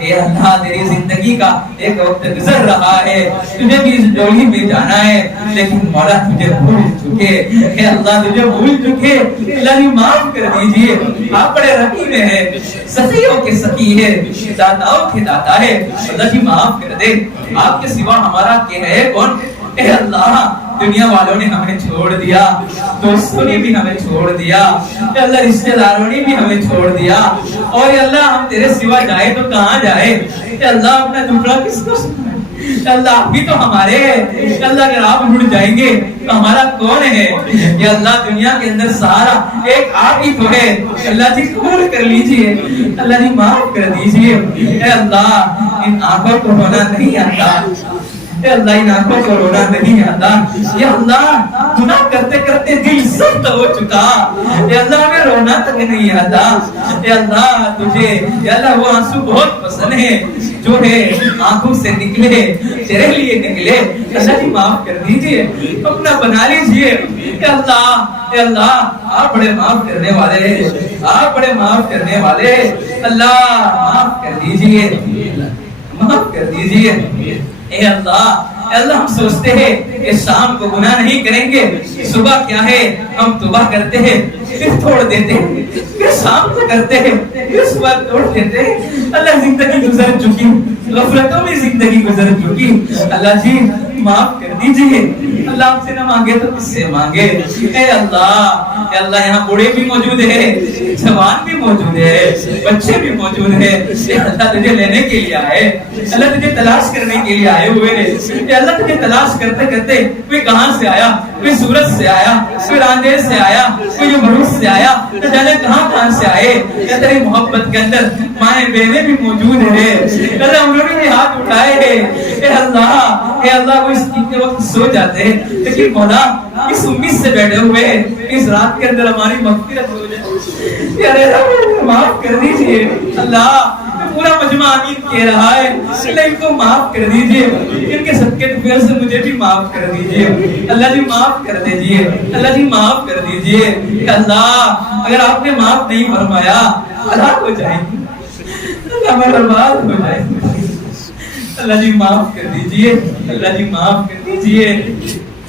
اے اللہ تیری زندگی کا ایک وقت گزر رہا ہے، تجھے بھی اس ڈولی میں جانا ہے، لیکن مولا تجھے بھول چکے. اے اللہ تجھے بھول چکے. اللہ جی معاف کر دیجئے. آپ بڑے رحیم ہیں، سخیوں کے سخی ہے، داتاؤں کے داتا ہے. اللہ جی معاف کر دے. آپ کے سوا ہمارا کیا ہے کون؟ اے اللہ دنیا والوں نے ہمیں چھوڑ دیا، دوستوں نے بھی ہمیں چھوڑ دیا، اے اللہ رشتہ داروں نے بھی ہمیں چھوڑ دیا. اور اے اللہ ہم تیرے سوا جائے تو کہاں جائے؟ اے اللہ اپنا ٹکڑا کس کو سنائے؟ اللہ آپ بھی تو ہمارے ہیں. اللہ اگر آپ اڑ جائیں گے تو ہمارا کون ہے؟ یا اللہ دنیا کے اندر سہارا ایک آپ ہی تو ہے. اللہ جی قبول کر لیجئے، اللہ جی معاف کر دیجئے. اے اللہ ان آنکھوں کو ہونا نہیں آتا، اے اللہ ان آنکھوں کو رونا نہیں آتا، یا اللہ گناہ کرتے کرتے دل سخت ہو چکا، یا اللہ ہمیں رونا تک نہیں آتا، یا اللہ تجھے یا اللہ وہ آنسو بہت پسند ہے جو ہے آنکھوں سے نکلے، تیرے لیے نکلے، اللہ جی معاف کر دیجئے، اپنا بنا لیجئے، یا اللہ آپ بڑے معاف کرنے والے، آپ بڑے معاف کرنے والے، اللہ معاف کر دیجئے، معاف کر دیجئے، اے اللہ ہم سوچتے ہیں کہ شام کو گناہ نہیں کریں گے، صبح کیا ہے ہم توبہ کرتے ہیں پھر توڑ دیتے ہیں، پھر شام کو کرتے ہیں پھر صبح توڑ دیتے ہیں، اللہ زندگی گزر چکی، غفلتوں میں زندگی گزر چکی، اللہ جی معاف کر دیجئے، اللہ آپ سے نہ مانگے تو کس سے مانگے، اے اللہ یہاں بوڑھے بھی موجود ہیں، جوان بھی موجود ہے، بچے بھی موجود ہیں، اللہ تجھے لینے کے لیے آئے، اللہ تجھے تلاش کرنے کے لیے آئے ہوئے ہیں، اے اللہ تجھے تلاش کرتے کرتے کوئی کہاں سے آیا، کوئی سورج سے آیا، کوئی راندیز سے آیا، کوئی بروس سے آیا، نہ جانے کہاں سے آئے، یا تیری محبت کے اندر مائیں بہنیں بھی موجود ہیں، اللہ انہوں نے بھی ہاتھ اٹھائے ہیں، اے اللہ وہ اس کے وقت سو جاتے ہیں، لیکن مولا اس امید سے بیٹھے ہوئے ہیں اس رات کے اندر ہماری مغفرت ہو جائے، یا رب معاف کر دیجئے، اللہ پورا مجمع آمین کہہ رہا ہے، اللہ ان کو معاف کر دیجئے، ان کے صدقے طفیل سے مجھے بھی معاف کر دیجئے، اللہ جی معاف کر دیجئے، اللہ جی معاف کر دیجئے، کہ اللہ اگر آپ نے معاف نہیں فرمایا ہلاک ہو جائیں گے، اللہ برباد ہو جائیں گے، اللہ جی معاف کر دیجئے، اللہ جی معاف کر دیجئے،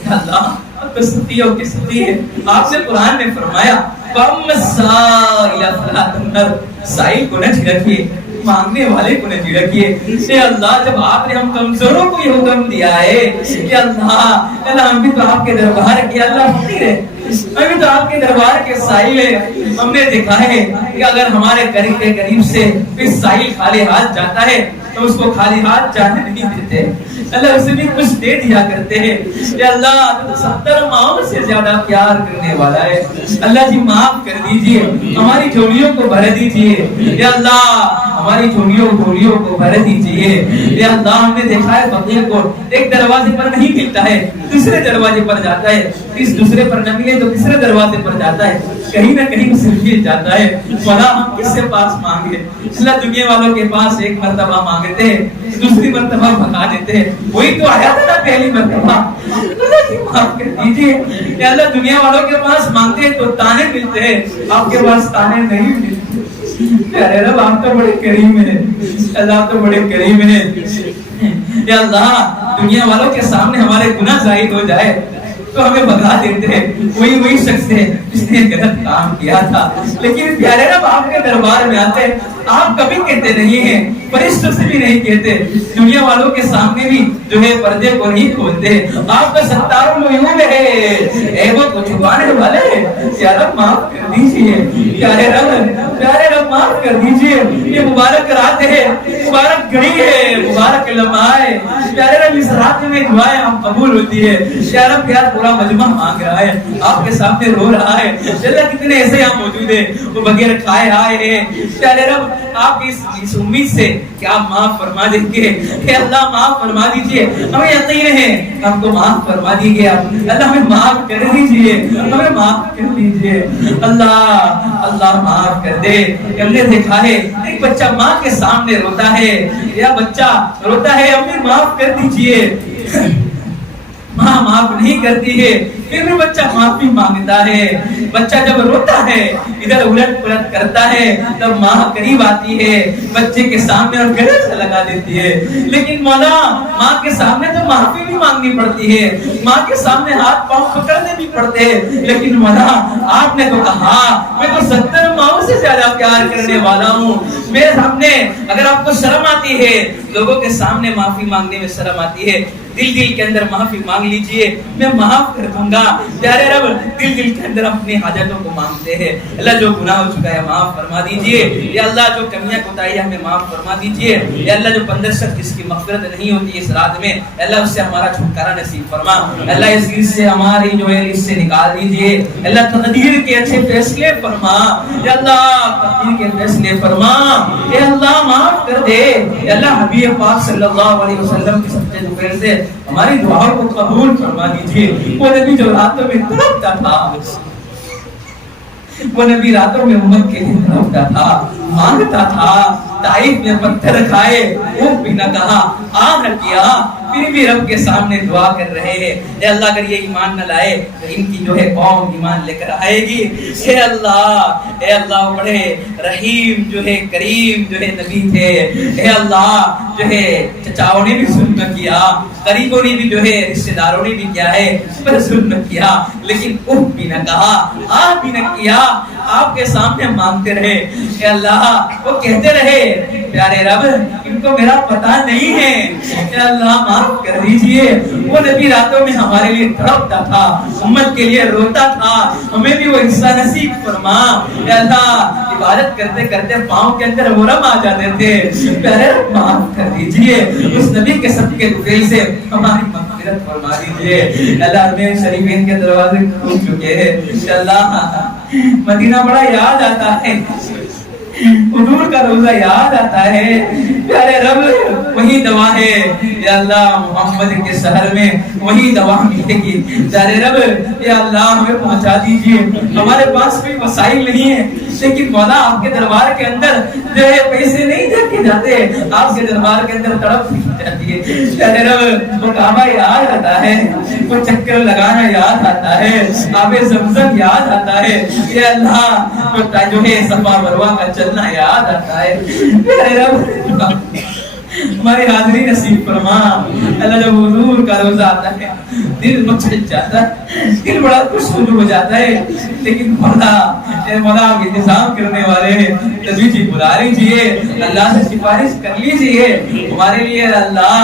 اللہ اب تو ستیوں کی ستی ہے، آپ نے قرآن میں فرمایا فَأَمَّا السَّائِلَ فَلَا تَنْهَرْ، سائل کو نہ جھڑکیے، مانگنے والے کو نہ جھڑکیے، اے اللہ جب آپ نے ہم کمزوروں کو یہ حکم دیا ہے کہ اللہ ہم بھی تو آپ کے دربار کے اللہ فقیر ہے، ہم بھی تو آپ کے دربار کے سائل ہے، ہم نے دیکھا ہے کہ اگر ہمارے قریب سے کوئی سائل خالی ہاتھ جاتا ہے تو اس کو خالی ہاتھ جانے نہیں دیتے، اللہ اسے بھی کچھ دے دیا کرتے ہیں، کہ اللہ 70 ماؤں سے زیادہ پیار کرنے والا ہے، اللہ جی معاف کر دیجئے، ہماری جھولیوں کو بھر دیجئے، یا اللہ ہماری جھولیوں کو بھر دیجئے، یا اللہ ہم نے دیکھا ہے فقیر کو ایک دروازے پر نہیں ملتا ہے دوسرے دروازے پر جاتا ہے، اس دوسرے پر نہ ملے تو تیسرے دروازے پر جاتا ہے، کہیں نہ کہیں اسے مل جاتا ہے، مولا ہم کس سے پاس مانگے، اللہ دنیا والوں کے پاس ایک مرتبہ مانگتے ہیں دوسری مرتبہ بھگا دیتے ہیں، وہی تو آیا تھا نا پہلی مرتبہ، اللہ کی معاف کر دیجئے، یا اللہ دنیا والوں کے پاس مانگتے ہیں تو تانے ملتے ہیں، آپ کے پاس تانے نہیں ملتے، پیارے رب آپ تو بڑے کریم ہیں، اللہ تو بڑے کریم ہیں، یا اللہ دنیا والوں کے سامنے ہمارے گناہ ظاہر ہو جائے تو ہمیں بھگا دیتے ہیں، وہی شخص ہے جس نے غلط کام کیا تھا، لیکن پیارے رب آپ کے دربار میں آتے ہیں، آپ کبھی کہتے نہیں ہیں، فرشتوں سے بھی نہیں کہتے، دنیا والوں کے سامنے بھی جو ہے پردے کو نہیں کھولتے، آپ کا ستار العیوب ہے، عیبوں کو چھپانے والے ہیں، یا رب معاف کر دیجئے، پیارے رب معاف کر دیجئے، یہ مبارک رات ہے، مبارک گھڑی ہے، مبارک لمحہ ہے، پیارے رب اس رات میں دعائیں ہم قبول ہوتی ہے، یا رب پیار پورا مجمع مانگ رہا ہے، آپ کے سامنے رو رہا ہے، اللہ کتنے ایسے یہاں موجود ہیں وہ بغیر کھائے آئے ہیں، پیارے رب آپ اس امید سے کہ آپ معاف فرما دیں گے، کہ اللہ معاف فرما دیجئے، ہمیں یقین ہے ہم کو معاف فرما دیجئے، اللہ ہمیں معاف کر دیجئے، ہمیں معاف کر دیجئے، اللہ معاف کر دے، کہ ہم نے دیکھا ہے ایک بچہ ماں کے سامنے روتا ہے، یا بچہ روتا ہے امی معاف کر دیجئے، ماں معاف نہیں کرتی ہے، پھر بھی بچہ معافی مانگتا ہے، بچہ جب روتا ہے ادھر الٹ پلٹ کرتا ہے تب ماں قریب آتی ہے بچے کے سامنے اور گلے سے لگا دیتی ہے، لیکن مولا ماں کے سامنے تو معافی بھی مانگنی پڑتی ہے، ماں کے سامنے ہاتھ پاؤں پکڑنے بھی پڑتے ہیں، لیکن مولا آپ نے تو کہا میں تو 70 ماؤں سے زیادہ پیار کرنے والا ہوں، میرے سامنے اگر آپ کو شرم آتی ہے، لوگوں کے سامنے معافی مانگنے میں شرم آتی ہے، دل کے اندر معافی مانگ لیجئے، میں معاف کر دوں گا، پیارے رب دل کے اندر اپنی حاجتوں کو مانگتے ہیں، اللہ جو گناہ ہو چکا ہے معاف فرما دیجئے، یا اللہ جو کمیاں کوتاہیاں ہمیں معاف فرما دیجئے، یا اللہ جو 15 شخص جس کی مغفرت نہیں ہوتی اس رات میں، اللہ اس سے ہمارا چھٹکارا نصیب فرما، اللہ اس چیز سے ہماری جو ہے اس سے نکال دیجئے، اللہ تقدیر کے اچھے فیصلے فرما، یا اللہ تقدیر کے فیصلے فرما، یا اللہ معاف کر دے، یا اللہ حبیب پاک صلی اللہ علیہ وسلم کے سچے دعائیں سے ہماری دعاؤں کو قبول فرما دیجیے۔ وہ نبی جو راتوں میں تڑپتا تھا، وہ نبی راتوں میں امت کے لیے تڑپتا تھا، مانگتا تھا، طائف میں پتھر کھائے، اونٹ بھی نہ کہا، آہ نہ کیا، پھر بھی رب کے سامنے دعا کر رہے ہیں اے اللہ اگر یہ ایمان نہ لائے تو ان کی جو ہے قوم ایمان لے کر آئے گی۔ اے اللہ بڑے رحیم جو ہے کریم جو ہے نبی تھے۔ اے اللہ جو ہے چچاؤں نے بھی ظلم نہ کیا، قریبوں نے بھی جو ہے رشتہ داروں نے بھی کیا ہے پر ظلم نہ کیا، لیکن اف بھی نہ کہا، آہ بھی نہ کیا، آپ کے سامنے مانگتے رہے۔ اے اللہ وہ کہتے رہے پیارے رب ان کو میرا پتہ نہیں ہے، اے اللہ معاف کر دیجئے۔ وہ نبی راتوں میں ہمارے لیے تڑپتا تھا، امت کے لیے روتا تھا، ہمیں بھی وہ حصہ نصیب فرما۔ اے اللہ عبادت کرتے کرتے پاؤں کے اندر ورم آ جاتے تھے، پیارے رب معاف کر دیجئے، اس نبی کے صدقے دل سے ہماری مغفرت فرما دیجئے۔ اللہ میں شریفین کے دروازے کھول چکے ہیں، اے اللہ مدینہ بڑا یاد آتا ہے، حضور کا روزہ یاد آتا ہے، پیارے رب وہی دوا ہے، یا اللہ محمد کے شہر میں وہی دوا ملے گی، پیارے رب یا اللہ ہمیں پہنچا دیجئے۔ ہمارے پاس کوئی وسائل نہیں ہے، لیکن مولا آپ کے دربار کے اندر جو ہے پیسے نہیں دیکھے جاتے، آپ کے دربار کے اندر تڑپ جاتی ہے، پیارے رب وہ کعبہ یاد آتا ہے، وہ چکر لگانا یاد آتا ہے، آب زمزم یاد آتا ہے، یا اللہ وہ جو ہے صفا مروہ کا چلنا یاد آتا ہے، پیارے رب ہماری حاضری نصیب فرما۔ اللہ جب حضور کا روزہ آتا ہے دل مچل جاتا ہے، دل بڑا خوش ہو جاتا ہے، لیکن مولا آپ انتظام کرنے والے نبی جی بلا لیجیے، اللہ سے سفارش کر لیجیے ہمارے لیے۔ اللہ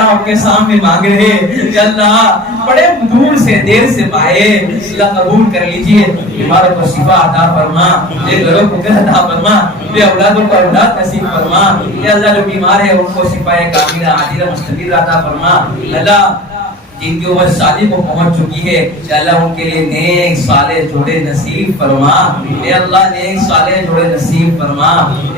آپ کے سامنے مانگ رہے، یا اللہ بڑے دور سے دیر سے پائے، اللہ قبول کر لیجیے، ہمارے کو شفا عطا فرما، یہ گھروں کو گھر عطا فرما، یہ اولادوں کو اولاد نصیب فرما، یا اللہ جو بیمار ہے ان کو شفا کاملہ عاجلہ مستقر عطا فرما۔ اللہ جن کی عمر شادی کو پہنچ چکی ہے یا اللہ ان کے لیے نیک صالح جوڑے نصیب فرما، اے اللہ نیک صالح جوڑے نصیب فرما،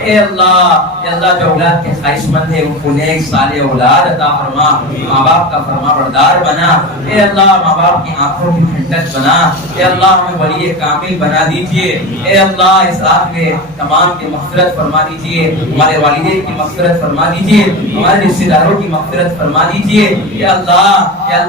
اے اللہ جو اولاد کے خواہش مند ہے ان کو نیک صالح اولاد عطا فرما، ماں باپ کا فرما بردار بنا، اے اللہ ماں باپ کی آنکھوں کی ٹھنڈک بنا، اے اللہ ہمیں ولی کامل بنا دیجئے، اے اللہ اس رات میں تمام کی مغفرت فرما دیجئے، ہمارے والدین کی مغفرت فرما دیجئے، ہمارے رشتہ داروں کی مغفرت فرما دیجئے، اے اللہ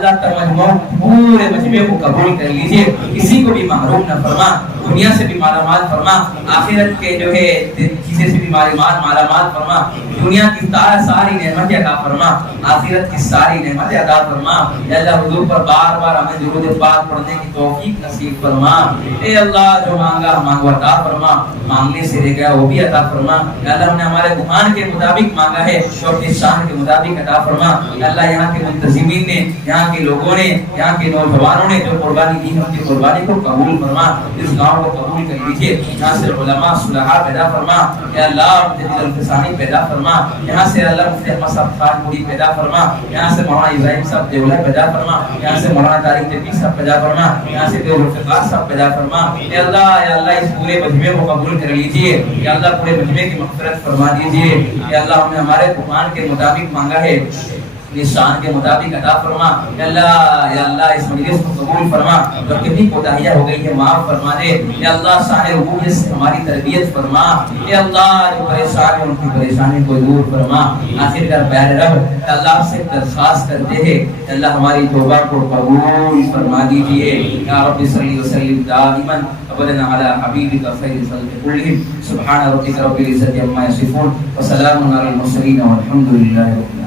پورے مجمع کو قبول کر لیجئے، کسی کو بھی محروم نہ فرما، دنیا سے بھی مالا مال فرما، آخرت کے جو ہے چیزیں سے بھی مالا مال فرما، دنیا کی ساری نعمتیں عطا فرما، آخرت کی ساری نعمتیں عطا فرما، اے اللہ حضور پر بار بار ہمیں درود پاک پڑھنے کی توفیق نصیب فرما، اے اللہ جو مانگا مانگو عطا فرما، مانگنے سے رہ گیا وہ بھی عطا فرما، اے اللہ ہم نے ہمارے گمان کے مطابق مانگا ہے تو اپنی شان کے مطابق عطا فرما، اے اللہ یہاں کے منتظمین نے، یہاں کے لوگوں نے، یہاں کے نوجوانوں نے جو قربانی دی ہے ان کی قربانی کو قبول فرما، اس گاؤں کو قبول کر لیجئے، یہاں سے علماء صلحاء پیدا فرما، اے اللہ مجدد الفسانی پیدا فرما، یہاں سے اللہ مفتی احمد صاحب خان پوری پیدا فرما، یہاں سے مولانا ابراہیم صاحب دیولہ پیدا فرما، یہاں سے مولانا طارق تبی صاحب پیدا فرما، یہاں سے ذوالفقار صاحب پیدا فرما، اے اللہ اس پورے مجمع کو قبول کر لیجئے، اے اللہ پورے مجمع کی مغفرت فرما دیجئے، اے اللہ ہم نے ہمارے قرآن کے مطابق مانگا ہے اس شان کے مطابق عطا فرما، یا اللہ اس مجلس کو قبول فرما، جو کتنی کوتاہیاں ہو گئی ہے معاف فرما دے، یا اللہ شان ربوبیت سے ہماری تربیت فرما، یا اللہ جو پریشان ہیں ان کی پریشانی کو دور فرما۔ آخر کر پیارے رب اللہ آپ سے درخواست کرتے ہیں اللہ ہماری توبہ کو قبول فرما دیجیے، یا رب صلی وسلم دائما ابدا علی حبیبک خیر الخلق کلہم، سبحان ربک رب العزت عما یصفون وسلام علی المرسلین والحمد للہ رب العالمین۔